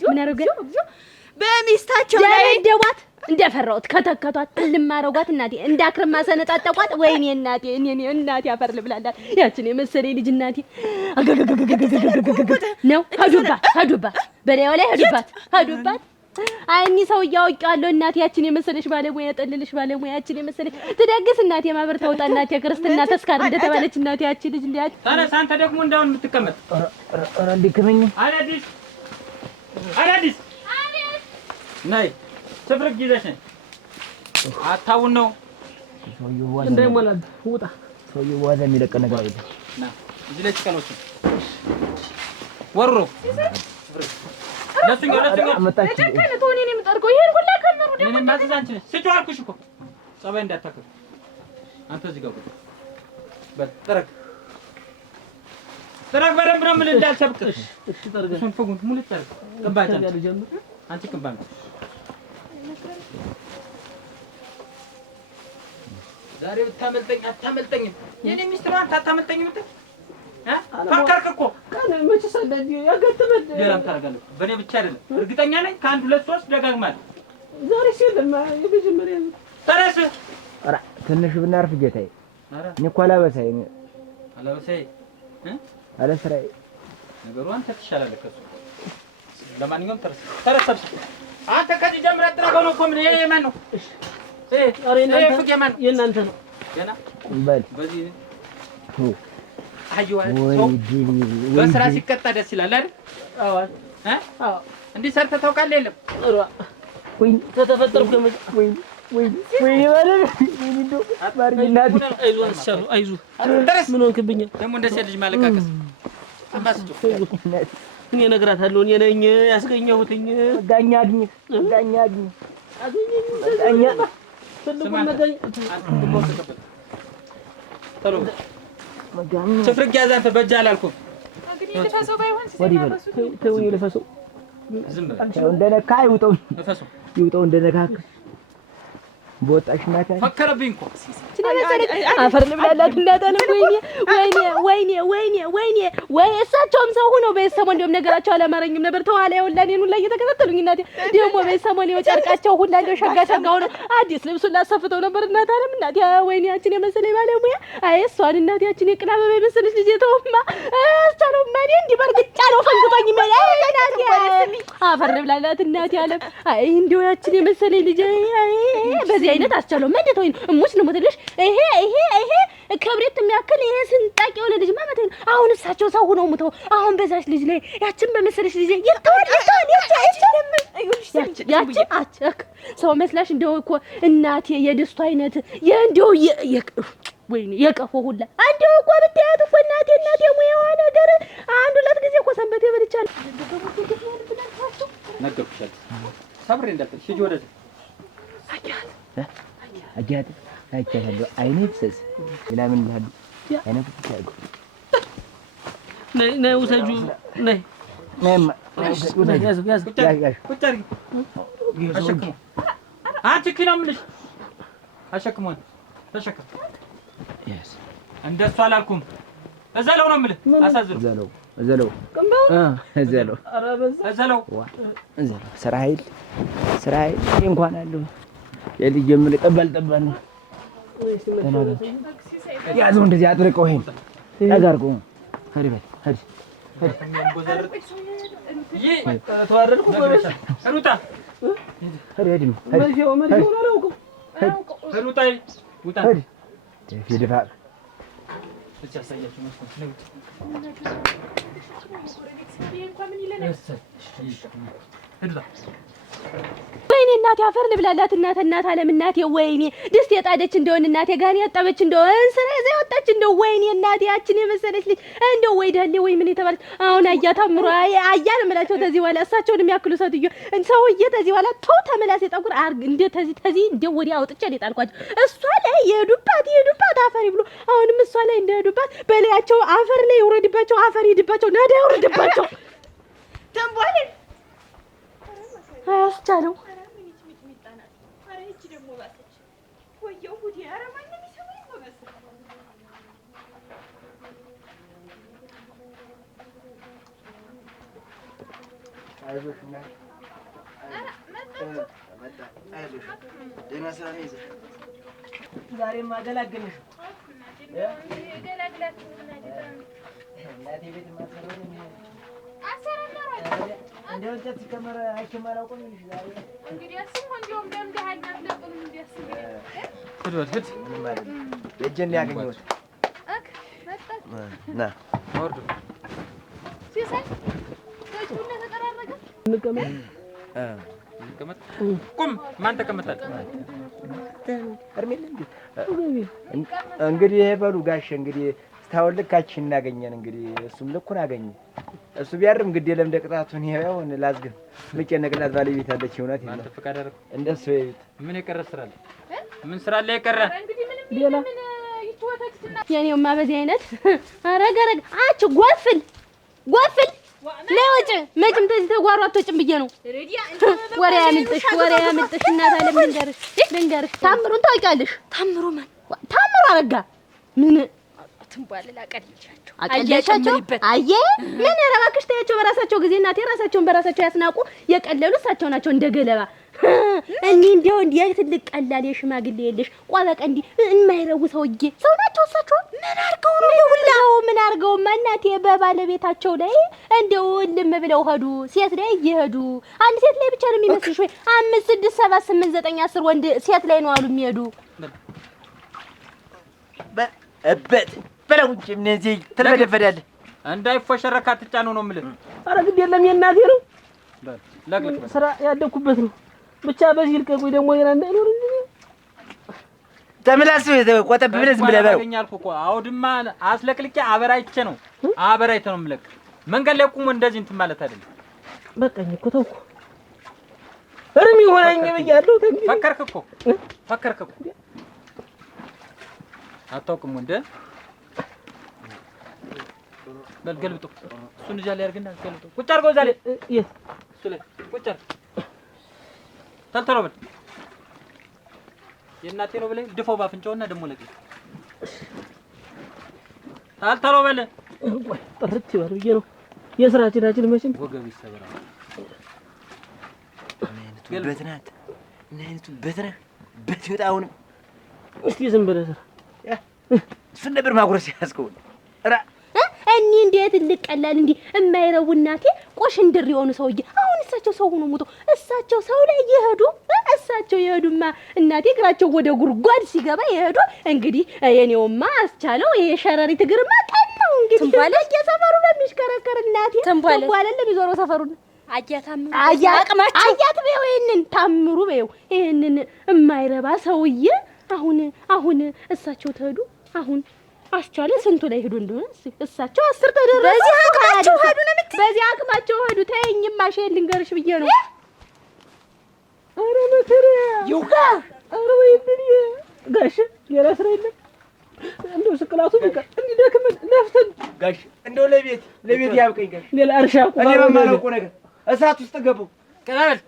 በሚስታቸው ላይ ደዋት እንደፈራሁት ከተከቷት ልማረጓት እናቴ እንዳክርማ ሰነጣጠቋት። ወይኔ እናቴ እናቴ አፈር ልብላላት ያችን የመሰለ ልጅ እናቴ ነው ሄዱባት በላዩ ላይ ሄዱባት። አይኒ ሰው ያውቃለሁ እናቴ ያችን የመሰለሽ ባለሙያ ጠልልሽ ባለሙያ ያችን የመሰለሽ ትደግስ እናቴ ማበር ተውጣ እናቴ ክርስትና ተስካር እንደተባለች እናቴ ያችን ልጅ እንዲያት ታነሳ። አንተ ደግሞ እንዳውን የምትቀመጥ ኧረ እንዲከመኝ አዳዲስ ነይ ትፍርግ ይዘሽ ነይ። አታውን ነው እንዳይሞላል ውጣ። ሰውዬው ዋዛ የሚለቀ ነገር አይደለም። ና እዚህ ላይ ጭቀሎች ወሮ ለሱኛ መጣች። ለጨከነ ተሆነ እኔ የምጠርገው ይሄን ሁላ ከመሩ እኔ ማዘዝ አንቺ ነሽ። ስጪው አልኩሽ እኮ ጸባይ እንዳታከፍ። አንተ እዚህ ጋር ቁጭ በጥረግ በደንብ ነው ምን እንዳልሰብቅሽ። እሺ ጠርገ እሱን ፍጉን ሙሉ ጠርግ ቅባጭ አንቺ ቅባጭ ዛሬ አታመልጠኝም። የኔ ሚስት ነው። አንተ አታመልጠኝም እንዴ? ፈከርክ እኮ ካለ መቼ ሰደድ ያገተመድ ሌላም ታደርጋለህ። በእኔ ብቻ አይደለም እርግጠኛ ነኝ። ከአንድ ሁለት ሶስት ደጋግማለህ። ዛሬ ሲልማ የመጀመሪያ ተረስ ኧረ ትንሽ ብናርፍ ጌታዬ። እኔ እኮ አላበሳይ አለስራዬ ነገሩ አንተ ትሻላለህ ከእሱ። ለማንኛውም ተረስ አንተ ከዚህ ጀምረህ ጥረገው ነው እኮ ምን ይሄ የማን ነው? የእናንተ ነው ገና በል በዚህ በስራ ሲቀጣ ደስ ይላል አይደል? አዎ እንዲህ ሰርተህ ታውቃለህ? የለም ወይ ተተፈጠርኩ ወይ እንደው ማርኝናት አይዞህ ምን ሆንክብኝ? ደግሞ እንደዚህ ልጅ ማለቃቀስ እኔ እነግራታለሁ። እኔ ነኝ ያስገኘሁትኝ። ጋኛ አግኝ ስፍርግ ያዝ አንተ በእጅህ አላልኩም። እንግዲህ ልፈሰው ባይሆን ተውኝ ልፈሰው። ዝም ብለህ እንደነካ ይውጠው እንደነካክ በወጣሽ እናት ፈከረብኝ እኮ አፈር ልብላላት እንዳታለም። ወይኔ ወይ እሳቸውም ሰው ሆነው በሰሞን እንደውም ነገራቸው አላማረኝም ነበር። ተዋላ ይኸውልህ እኔን ሁላ እየተከታተሉኝ እናቴ ደግሞ በሰሞን ይኸው ጨርቃቸው ሁላ እንደው ሸጋ ሆነው አዲስ ልብሱን ላሰፍተው ነበር እናት አለም እናቴ ወይኔ ያችን የመሰለኝ ባለሙያ አይ እሷን እናቴ ያችን የቅና አበባ የመሰለች ልጅ ተውማ አስተለው ማኔ እንዲህ በርግጫ ነው ፈንግቶኝ ማለት እናቴ አፈር ልብላላት እናቴ አለም አይ እንደው ያችን የመሰለኝ ልጅ በዚህ አይነት አስቻለው ማለት ነው እሙች ነው የምትልሽ ይሄ ክብሪት የሚያክል ይሄ ስንጣቂ የሆነ ልጅ ማለት ነው። አሁን እሳቸው ሰው ሆነው ሙተው አሁን በዛች ልጅ ላይ ያችን በመሰለሽ ልጅ ይተዋል ያችን ሰው መስላሽ እንደው እኮ እናቴ የደስቱ አይነት እንደው ወይኔ የቀፎ ሁላ እንደው እኮ ብታያት እኮ እናቴ ሙያዋ ነገር አንድ ሁለት ጊዜ እኮ ሰንበቴ በልቻለሁ ነገርኩሽ ሰብሬ እንዳትልሽ ሂጂ ወደዚህ አጃት አይቻለሁ አይኔ ፍሰስ ሌላ ምን ይላሉ አይኔ ፍሰስ ነይ ውሰጁ ነይ ያዝ ቁጭ አድርጊ አሸክሞ አንቺ ኪና ምንሽ አሸክሞ ተሸከም እንደሱ አላልኩም እዘለው ነው የምልህ አሳዝነው እዘለው ስራ ኃይል እንኳን አለው የልጅ ምን ጠባል ነው ያዘው እንደዚህ አጥርቀው ይሄን ያጋርቀው ሄድ ተዋረድኩ ሩጣ ሄድ ሩጣ ውጣ ፊድፋ እቻሳያችሁ መስኮት ነው ወይኔ እናቴ አፈር ልብላላት እናት አለም እናቴ ወይኔ ድስት የጣደች እንደሆነ እናቴ ጋር ያጠበች እንደሆነ እንስራ ይዛ ወጣች እንደው ወይኔ እናቴ ያችን የመሰለች ልጅ እንደው ወይ ዳሌ ወይ ምን የተባለች አሁን አያታምሩ አያን እምላቸው ተዚህ በኋላ እሳቸውን የሚያክሉ ሰውዬ ሰውዬ ተዚህ በኋላ ተመላሴ ጠጉር አርግ እንደ ተዚህ እንደ ወዲያ አውጥቼ ሊጣልኳቸው እሷ ላይ የሄዱባት አፈር ይብሉ አሁንም እሷ ላይ እንደሄዱባት በላያቸው አፈር ላይ ይውረድባቸው አፈር ይድባቸው ናዳ ይውረድባቸው ተንቧል አያስቻለው ዛሬማ ገላገልሽ እንደው እንጨት ሲከመር አይከመር አውቆም ይልሽ ዛሬ እንግዲህ አስም እንደውም ደምደሃል ናፍለቁን እንዲያስብ ትዶት ምን ማለት የጀን ያገኘሁት ና ወርዱ ሲሳይ ወጭውና ተጠራረገ እንቀመጥ ቁም ማን ተቀመጣል እርሜል እንግዲህ በሉ ጋሽ እንግዲህ ስታውን ልካችን እናገኘን እንግዲህ እሱም ልኩን አገኘ እሱ ቢያርም ግድ የለም ደቅጣቱን ይሄውን ላዝግም ምጨነቅላት ባለቤት አለች እውነት ይሄን አንተ ፈቃድ አደረክ እንደሱ ይይት ምን የቀረ ስራ አለ ምን ስራ አለ የቀረ ሌላ የኔውማ በዚህ አይነት አረጋረግ አች ጎፍል ለውጭ መቼም ተዚህ ተጓሩ አትወጭም ብዬ ነው ወሬ ያምጥሽ እናት አለም ልንገርሽ ታምሩን ታውቂያለሽ ታምሩ አረጋ ምን ትንባለላ አቀልቻቸው አየ ምን ረባክሽ ታያቸው በራሳቸው ጊዜ እናቴ ራሳቸውን በራሳቸው ያስናቁ የቀለሉ እሳቸው ናቸው እንደ ገለባ እኔ እንደው ትልቅ ቀላል የሽማግሌ የለሽ ቋበቀ እንዲ የማይረቡ ሰውዬ ሰው ናቸው እሳቸው ምን አርገው እናቴ በባለቤታቸው ላይ እንደው ልም ብለው ሄዱ ሴት ላይ እየሄዱ አንድ ሴት ላይ ብቻ ነው የሚመስልሽ ወይ 5 6 7 8 9 10 ወንድ ሴት ላይ ነው አሉ የሚሄዱ እበት በለው እንጂ እነዚህ ተለበደፈዳለ እንዳይፎሸረካ አትጫኑ ነው የምልህ ኧረ ግድ የለም የእናቴ ነው ስራ ያደኩበት ነው ብቻ በዚህ ልቀቁኝ ደግሞ የና እንዳይኖር እንጂ ተመላስ ቆጠብ ብለህ ዝም ብለህ በለው አገኛልኩ እኮ አውድማ አስለቅልቄ አበራይቼ ነው የምለቅ መንገድ ላይ ቁሞ እንደዚህ እንትን ማለት አይደለም በቃኝ እኮ ተውኩ እርም ይሆነኝ ብያለሁ ፈከርክ እኮ አታውቅም እንደ በል ገልብጦ እሱን እዛ ላይ አድርግና ገልብጦ ቁጭ አድርገው እዛ ላይ እሱ ላይ ቁጭ አድርግ ተልተሎ በል የእናቴ ነው ብለህ ድፎው ባፍንጫውና ደሞ ለቀቅ ታልታሎ በለ ቆይ ጥርት ይበል ብዬ ነው የስራችን መቼም ወገብ ይሰበራል። በትናት ነንቱ በትናት በትውጣውን እስቲ ዝም ብለህ እሱን ነበር ማጉረስ ያስከው ራ እኔ እንዴት ልቀላል እንዴ የማይረቡ እናቴ ቆሽንድር የሆኑ ሰውዬ አሁን እሳቸው ሰው ሆኖ ሞቶ እሳቸው ሰው ላይ ይሄዱ እሳቸው ይሄዱማ እናቴ እግራቸው ወደ ጉርጓድ ሲገባ ይሄዱ እንግዲህ የኔውማ አስቻለው ይሄ ሸረሪት እግርማ ቀን ነው እንግዲህ ተንባለ የሰፈሩ ለሚሽከረከር እናቴ ተንባለ ለሚዞረው ሰፈሩን አያት በይው ይሄንን ታምሩ በይው ይሄንን የማይረባ ሰውዬ አሁን እሳቸው ተሄዱ አሁን አስቻለ ስንቱ ላይ ሄዱ እንደሆነ እሳቸው 10 ተደረሰ በዚህ አቅማቸው ሄዱ ተይኝማ ሸል ልንገርሽ ብዬ ነው ኧረ መከራ ይውጋ ኧረ ወይኔ ጋሽ ሌላ ስራ የለም እንደው ስቅላቱ ቢቀር እንዲደክመን ለፍተን ጋሽ እንደው ለቤት ያብቀኝ ጋሽ ሌላ እርሻ እኔ በማለቁ ነገር እሳት ውስጥ ገቡ ቀናበል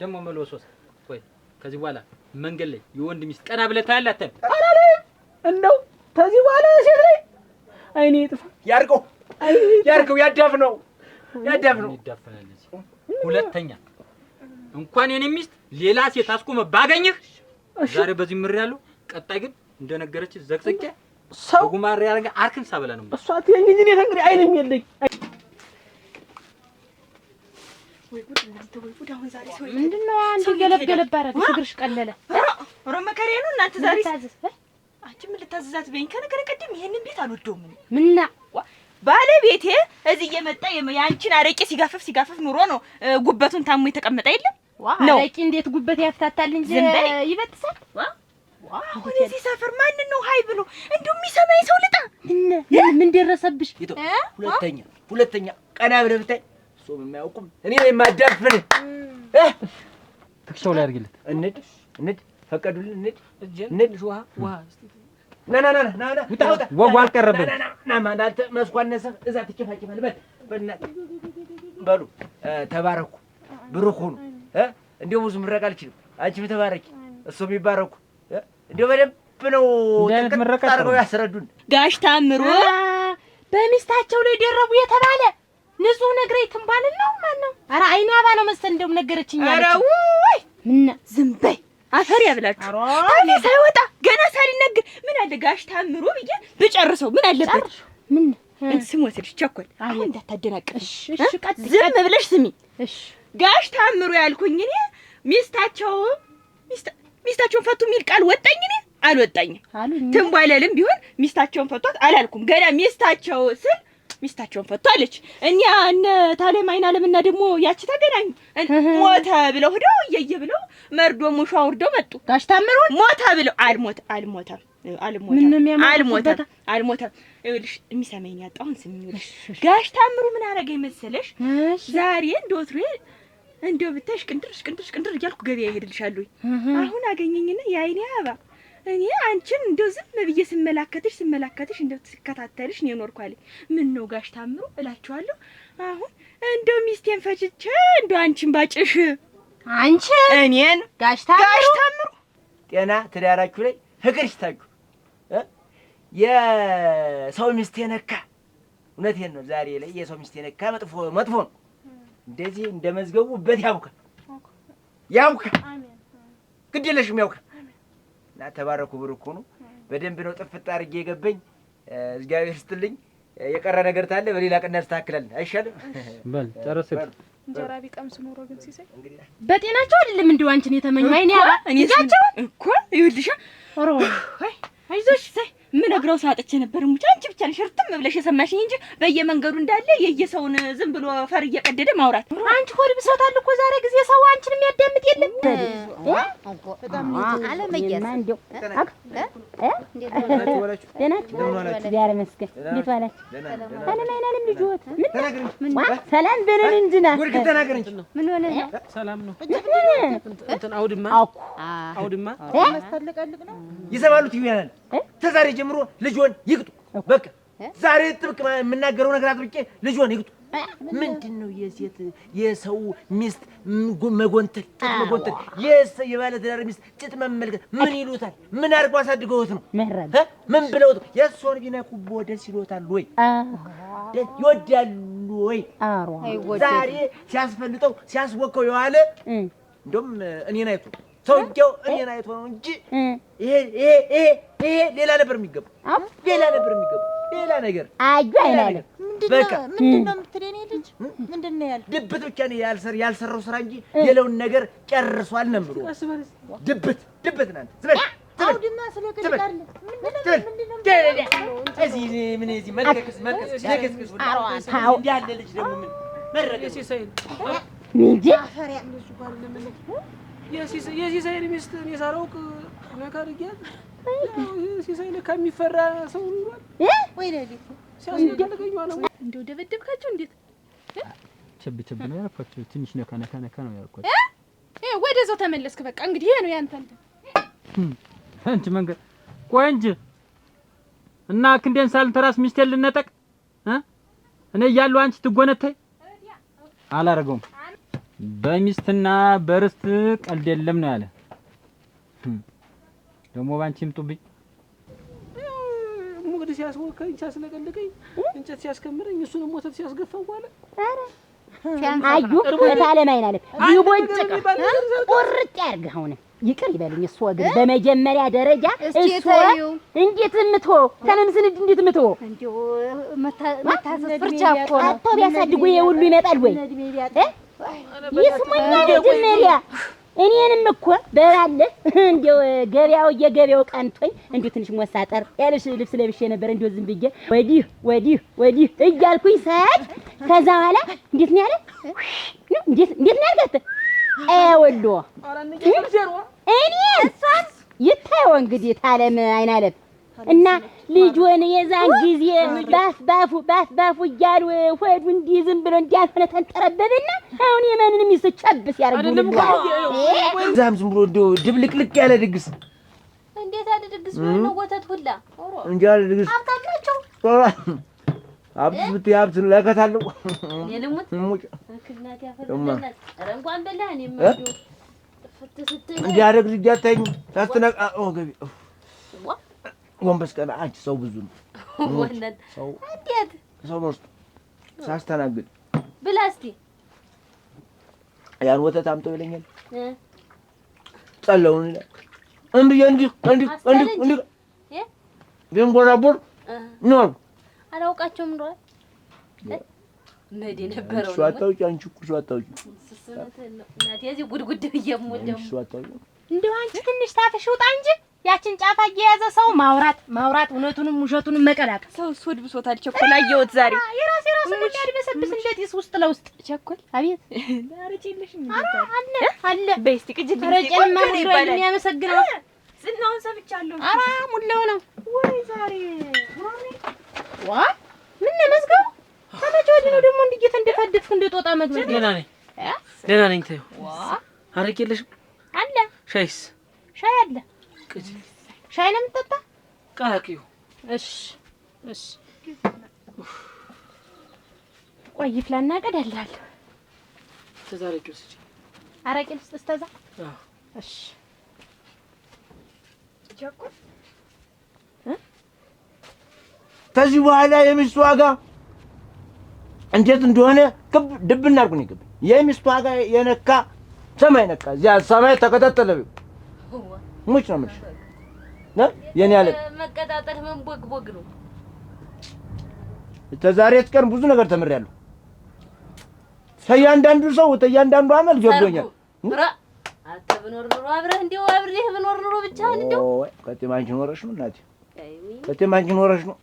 ደሞ መልሶስ ቆይ ከዚህ በኋላ መንገድ ላይ የወንድ ሚስት ቀና ብለህ ታያለህ አተም አላለም እንደው ከዚህ በኋላ ሴት ላይ አይኔ ይጥፋ ያርገው ያዳፍነው ይዳፈናል። ሁለተኛ እንኳን የኔ ሚስት ሌላ ሴት አስቆመ ባገኝህ ዛሬ በዚህ ምር ያለው ቀጣይ ግን እንደነገረች ዘቅዘቄ ሰው ጉማሬ ያረጋ አርክን ሳበላ ነው እሷ ትየኝ እንጂ እኔ እንግዲህ አይንም የለኝ ወይ ጉድ እናንተ ወይ ጉድ አሁን ዛሬ ሰው ምንድነው አንተ ገለብገለብ አደረገ እግርሽ ቀለለ ኧረ መከሬ ነው እናንተ ዛሬ አንቺ ምን ልታዘዛት በይኝ ከነገረ ቀደም ይሄንን ቤት አልወደውም ምንና ባለቤቴ እዚህ እየመጣ ያንቺን አረቄ ሲጋፈፍ ኑሮ ነው ጉበቱን ታሞ የተቀመጠ የለም አረቄ እንዴት ጉበት ያፍታታል እንጂ ይበጥሳል አሁን እዚህ ሰፈር ማን ነው ሃይ ብሎ እንደው የሚሰማኝ ሰው ልጣ ምን ደረሰብሽ ሁለተኛ ቀና ብለህ ብታይ ሶም የማያውቁም እኔ የማዳፍን ትክሻው ላይ አድርግልት እንድ ፈቀዱልን እንድ ውሃ ና ውጣ ወው አልቀረብም ና ማንተ መስኳነሰ እዛ ትጨፋጭፋል በእናትህ በሉ ተባረኩ ብሩክ ሁኑ እንደው ብዙ ምረቃ አልችልም አንቺ ተባረኪ እሱም ይባረኩ እንደው በደንብ ነው ተቀጣጣው ያስረዱን ጋሽ ታምሩ በሚስታቸው ላይ ደረቡ የተባለ ንጹህ ነግሬ ትንባል ነው ማን ነው ኧረ አይኗ ባለው መሰል እንደውም ነገረችኝ ኧረ ወይ ምን ዝም በይ አፈር ያብላችሁ ታዲያ ሳይወጣ ገና ሳልነግር ምን አለ ጋሽ ታምሩ ብዬ ብጨርሰው ምን አለበት ምን ስሞትልሽ ቸኮል አሁን እንዳታደናቅሽ እሺ ቀጥ ዝም ብለሽ ስሚ እሺ ጋሽ ታምሩ ያልኩኝ እኔ ሚስታቸውን ፈቱ የሚል ቃል ወጣኝ እኔ አልወጣኝም ትንቧለልም ቢሆን ሚስታቸውን ፈቷት አላልኩም ገና ሚስታቸው ስል ሚስታቸውን ፈቷለች እኛ እነ ታለም አይናለምና ደግሞ ያቺ ተገናኙ ሞተ ብለው ሄደው እየየ ብለው መርዶ ሙሾ አውርደው መጡ ጋሽ ታምሩ ሞተ ብለው አልሞተም ይኸውልሽ የሚሰማኝ ያጣውን ስሚኝ ጋሽ ታምሩ ምን አደረገኝ መሰለሽ ዛሬ እንደወትሮ እንደው ብታሽ ቅንድር እያልኩ ገበያ ይሄድልሻለሁ አሁን አገኘኝና የአይኔ አባ እኔ አንቺን እንደው ዝም ብዬ ስመላከትሽ እንደው ተከታተልሽ ነው ኖርኳል ምን ነው ጋሽ ታምሩ እላችኋለሁ አሁን እንደው ሚስቴን ፈጭቼ እንደው አንቺን ባጭሽ አንቺ እኔን ጋሽ ታምሩ ጤና ትዳራችሁ ላይ ፍቅር ይስታችሁ የሰው ሚስት የነካ እውነቴን ነው ዛሬ ላይ የሰው ሚስት የነካ መጥፎ ነው እንደዚህ እንደመዝገቡበት ያውካ አሜን ግድ የለሽም ያውካ እና ተባረኩ ብሩክ ሁኑ በደንብ ነው ጥፍጥ አድርጌ የገበኝ እግዚአብሔር ይስጥልኝ የቀረ ነገር ታለ በሌላ ቀን እናስተካክላለን አይሻልም በል ጨረስክ እንጀራ ቢቀምስ ኖሮ ግን ሲሰይ በጤናቸው አይደለም እንደው አንቺን የተመኙ አይኔ አባ እኔያቸው እኮ ይኸውልሽ ኦሮ አይዞሽ ሰይ ምን እግራው ሳጥቼ ነበር ሙጫ አንቺ ብቻ ነሽ እርትም ብለሽ የሰማሽኝ እንጂ በየመንገዱ እንዳለ የየሰውን ዝም ብሎ ፈር እየቀደደ ማውራት አንቺ ሆድ ብሶታል እኮ ዛሬ ጊዜ ሰው አንቺን የሚያዳምጥ የለም በጣም አለመያዝ እንደው ዛሬ መስገን እንዴት ዋላችሁ አይናለም ልጅዎት ምን ሰላም በለን እንጂ ና ጉድ ከተናገር እንጂ ምን ሆነ ሰላም ነው እንትን አውድማ ማስተለቀልቅ ነው ይሰማሉት ይሆናል ተዛሬ ጀምሮ ልጅዎን ይቅጡ በቃ ዛሬ ጥብቅ የምናገረው ነገር አጥብቄ ልጅዎን ይቅጡ ምንድነው የሴት የሰው ሚስት መጎንተል ጭት መጎንተል የባለ ትዳር ሚስት ጭት መመልከት ምን ይሉታል? ምን አድርጎ አሳድገውት ነው? ምን ብለውት የእሷን ቢነኩ ደስ ይሎታል ወይ? ይወዳሉ ወይ? ዛሬ ሲያስፈልጠው ሲያስወቀው የዋለ እንደውም እኔን አይቶ ሰውየው እኔን አይቶ ነው እንጂ ይሄ ሌላ ነበር የሚገባው። ሌላ ነበር የሚገባው። ሌላ ነገር አዩ አይላለም። ምንድነው የምትለኝ ልጅ? ምንድነው ያልኩት? ድብት ብቻ ነው ያልሰራው ስራ እንጂ ሌላውን ነገር ጨርሷል ነው የምለው። ድብት ናንተ ዝበል አውድማ ስለከልካለ ምንድነው እዚህ ምን እዚህ መልከክስ ለከስከስ እንዲህ ያለ ልጅ ደግሞ ምን መረገስ ይሰይል እንጂ አፈሪያ እንደሱ ጋር ለምን የሲሳይን ሚስት እኔ ሳላውቅ ነካርጊያት ሲሳይን ከሚፈራ ሰው ይሏል ወይ ለዲ ሲያስደንቀኝ ነው። እንደው ደበደብካቸው እንዴት? ቸብ ነው ያልኳቸው። ትንሽ ነካ ነው ያልኳቸው። ወደዛው ተመለስክ። በቃ እንግዲህ ይሄ ነው ያንተ አንቺ መንገድ ቆይ እንጂ እና ክንዴን ሳልተራስ ሚስቴን ልነጠቅ እኔ እያለሁ አንቺ ትጎነተይ አላረገውም። በሚስትና በርስት ቀልድ የለም ነው ያለ። ደግሞ ባንቺ ይምጡብኝ። ሙግድ ሲያስወከኝ ሲያስለቀልቀኝ እንጨት ሲያስከምረኝ እሱንም ሞተት ሲያስገፋው ዋለ። አዩ ታለም አይናለም ይቦጭቅ ቁርጥ ያርግ። አሁን ይቅር ይበልኝ። እሱ ግን በመጀመሪያ ደረጃ እሱ እንዴት ምትሆ ተነምስን እንዴት ምትሆ እንዴው መታሰስ ፍርቻ እኮ ነው። አቶ ቢያሳድጉ የሁሉ ይመጣል ወይ? ይስሙኛ መጀመሪያ እኔንም እኮ በባለ እንደው ገበያው ቀንቶኝ እንደው ትንሽ ሞሳጠር ያለሽ ልብስ ለብሼ ነበር። እንደው ዝም ብዬ ወዲህ እያልኩኝ ሳያት ከዛ በኋላ እንዴት ነው ያለ? እንዴት ነው ያልከት? ወሎ እኔ እሷስ ይታየው እንግዲህ ታለም አይናለም እና ልጅውን የዛን ጊዜ ባፍ እያሉ ሆዱ እንዲህ ዝም ብሎ እንዲያፈነ ተንጠረበበና አሁን የማንንም ይስጨብስ ያርጉልኝ። ዛም ዝም ብሎ እንደው ድብልቅልቅ ያለ ድግስ እንዴት አለ ድግስ ነው? ወተት ሁላ እንጂ ያለ ድግስ አብታቸው ሀብት ለከታለው እኔ ልሙት ሙጭ ክናት ያፈርደናል። ኧረ እንኳን በላህ እኔ ምንዱ ፍትፍት እንዲያደግ ልጅ ታስተነቃ ገቢ ወንበስ ቀና አንቺ ሰው ብዙ ነው ወንነት እንዴት ሰው ነው ሳስተናግድ ብላ እስቲ ያን ወተት አምጠው ይለኛል ጸለውን ይላል እንዲህ ቢንጎራቦር ነው አላውቃቸውም ነው መዲ ነበረው ነው ሷታውጭ አንቺ እኮ ሷታውጭ እናቴ እዚህ ጉድጉድ በየሞደው ሷታውጭ እንደው አንቺ ትንሽ ታፈሽ ውጣ እንጂ ያችን ጫፋ እየያዘ ሰው ማውራት እውነቱንም ውሸቱንም መቀላቀል ሰው ሶድ ብሶታል። ቸኮል አየሁት ዛሬ የራሴ የሚያድበሰብስ እንደዚህ ውስጥ ለውስጥ ቸኮል አቤት አረጨልሽ አለ በስቲ ቅጅት አረጨልማ ነው የሚያመሰግነው ዝናውን ሰብቻለሁ። አራ ሙላው ነው ወይ ዛሬ ምን መስገው ከመቼ ወዲህ ነው ደግሞ እንዲህ እንደፈደፍኩ እንደጦጣ መግባት? ደህና ነኝ። ተይው አረቄልሽም አለ ሻይስ ሻይ አለ ቅጂ ሻይ ነው የምትጠጣ? ቀላቂው እሺ ቆይ ፍላና ቀዳላል ተዛረቂው ስጪ አረቄል ስተዛ እሺ ቸኮል ከዚህ በኋላ የሚስቱ ዋጋ እንዴት እንደሆነ ድብና አድርጎ ነው የገባኝ። የሚስቱ ዋጋ የነካ ሰማይ ነካ። እዚያ ሰማይ ተከታተለ ሙጭ ነው የምልሽ የኔ ያለ መቀጣጠል መንቦግቦግ ነው። ተዛሬ ቀን ብዙ ነገር ተምሬያለሁ። ተያንዳንዱ ሰው ተያንዳንዱ አመል ገብቶኛል። አንተ ብኖር ኑሮ አብሬህ ብኖር ኑሮ ብቻህን እንደው ከጤማንቺ ኖረሽ ነው እናቴ ከጤማንቺ ኖረሽ ነው።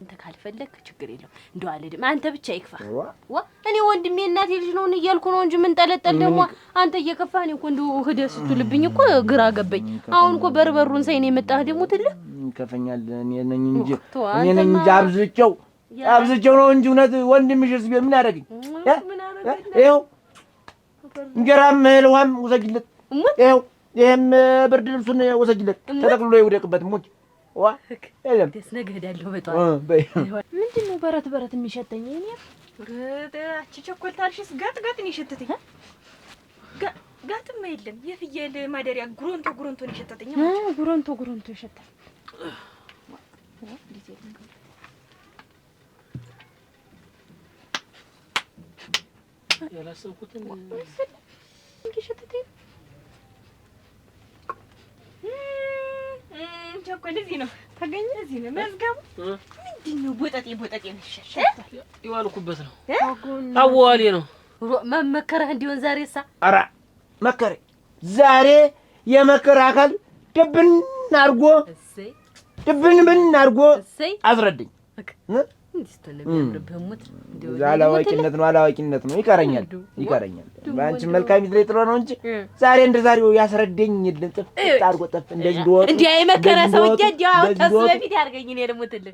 እንተ ካልፈለክ ችግር የለም እንደው አልሄድም። አንተ ብቻ ይክፋ እኔ ወንድሜ እናቴ ልጅ ነው እያልኩ ነው እንጂ ምን ጠለጠል ደግሞ አንተ እየከፋህ እኔ እኮ እንደው ሂደህ ስትልብኝ እኮ ግራ ገባኝ። አሁን እኮ በርበሩን ሳይ ነው የመጣህ ደግሞ ትልህ ይከፈኛል። እኔ ነኝ እንጂ አብዝቼው ነው እንጂ እውነት ወንድምሽስ ቢሆን ምን አደረገኝ? ይኸው እንጀራም እህል ውሃም ውሰጅለት። ይኸው ይሄም ብርድ ልብሱን ውሰጅለት። ተጠቅልሎ ይውደቅበት። ሙጭ ዋ የለም ደስ ነገ እሄዳለሁ በጠዋት። ምንድን ነው በረት በረት የሚሸተኝ? እኔ አቺ ቸኮልታልሽስ ጋጥጋጥን ይሸተተኝ። ጋጥማ የለም የፍየል ማደሪያ ጉሮንቶን ይሸተተኝ። ጉሮንቶ ይሸታል። ያላሰብኩትን ይሸተተኝ። ቸኮል እዚህ ነው ታገኘ። እዚህ ነው መዝገቡ። ምንድን ነው ቦጠጤ ነው ይሸሻል። ይዋልኩበት ነው አዋዋሌ ነው መመከረህ እንዲሆን ዛሬሳ። ኧረ መከረኝ ዛሬ የመከረ አካል ድብን አድርጎ አስረድኝ። አላዋቂነት ነው ይቀረኛል። በአንቺ መልካም ይዝለይ ጥሎ ነው እንጂ ዛሬ እንደ ዛሬው ያስረደኝ ጥፍ አድርጎ ጥፍ እንደዚህ እንደወጡ እንዲያ የመከረ ሰውዬ እንዲያው ተስበፊት ያርገኝ እኔ ደግሞ ትልቅ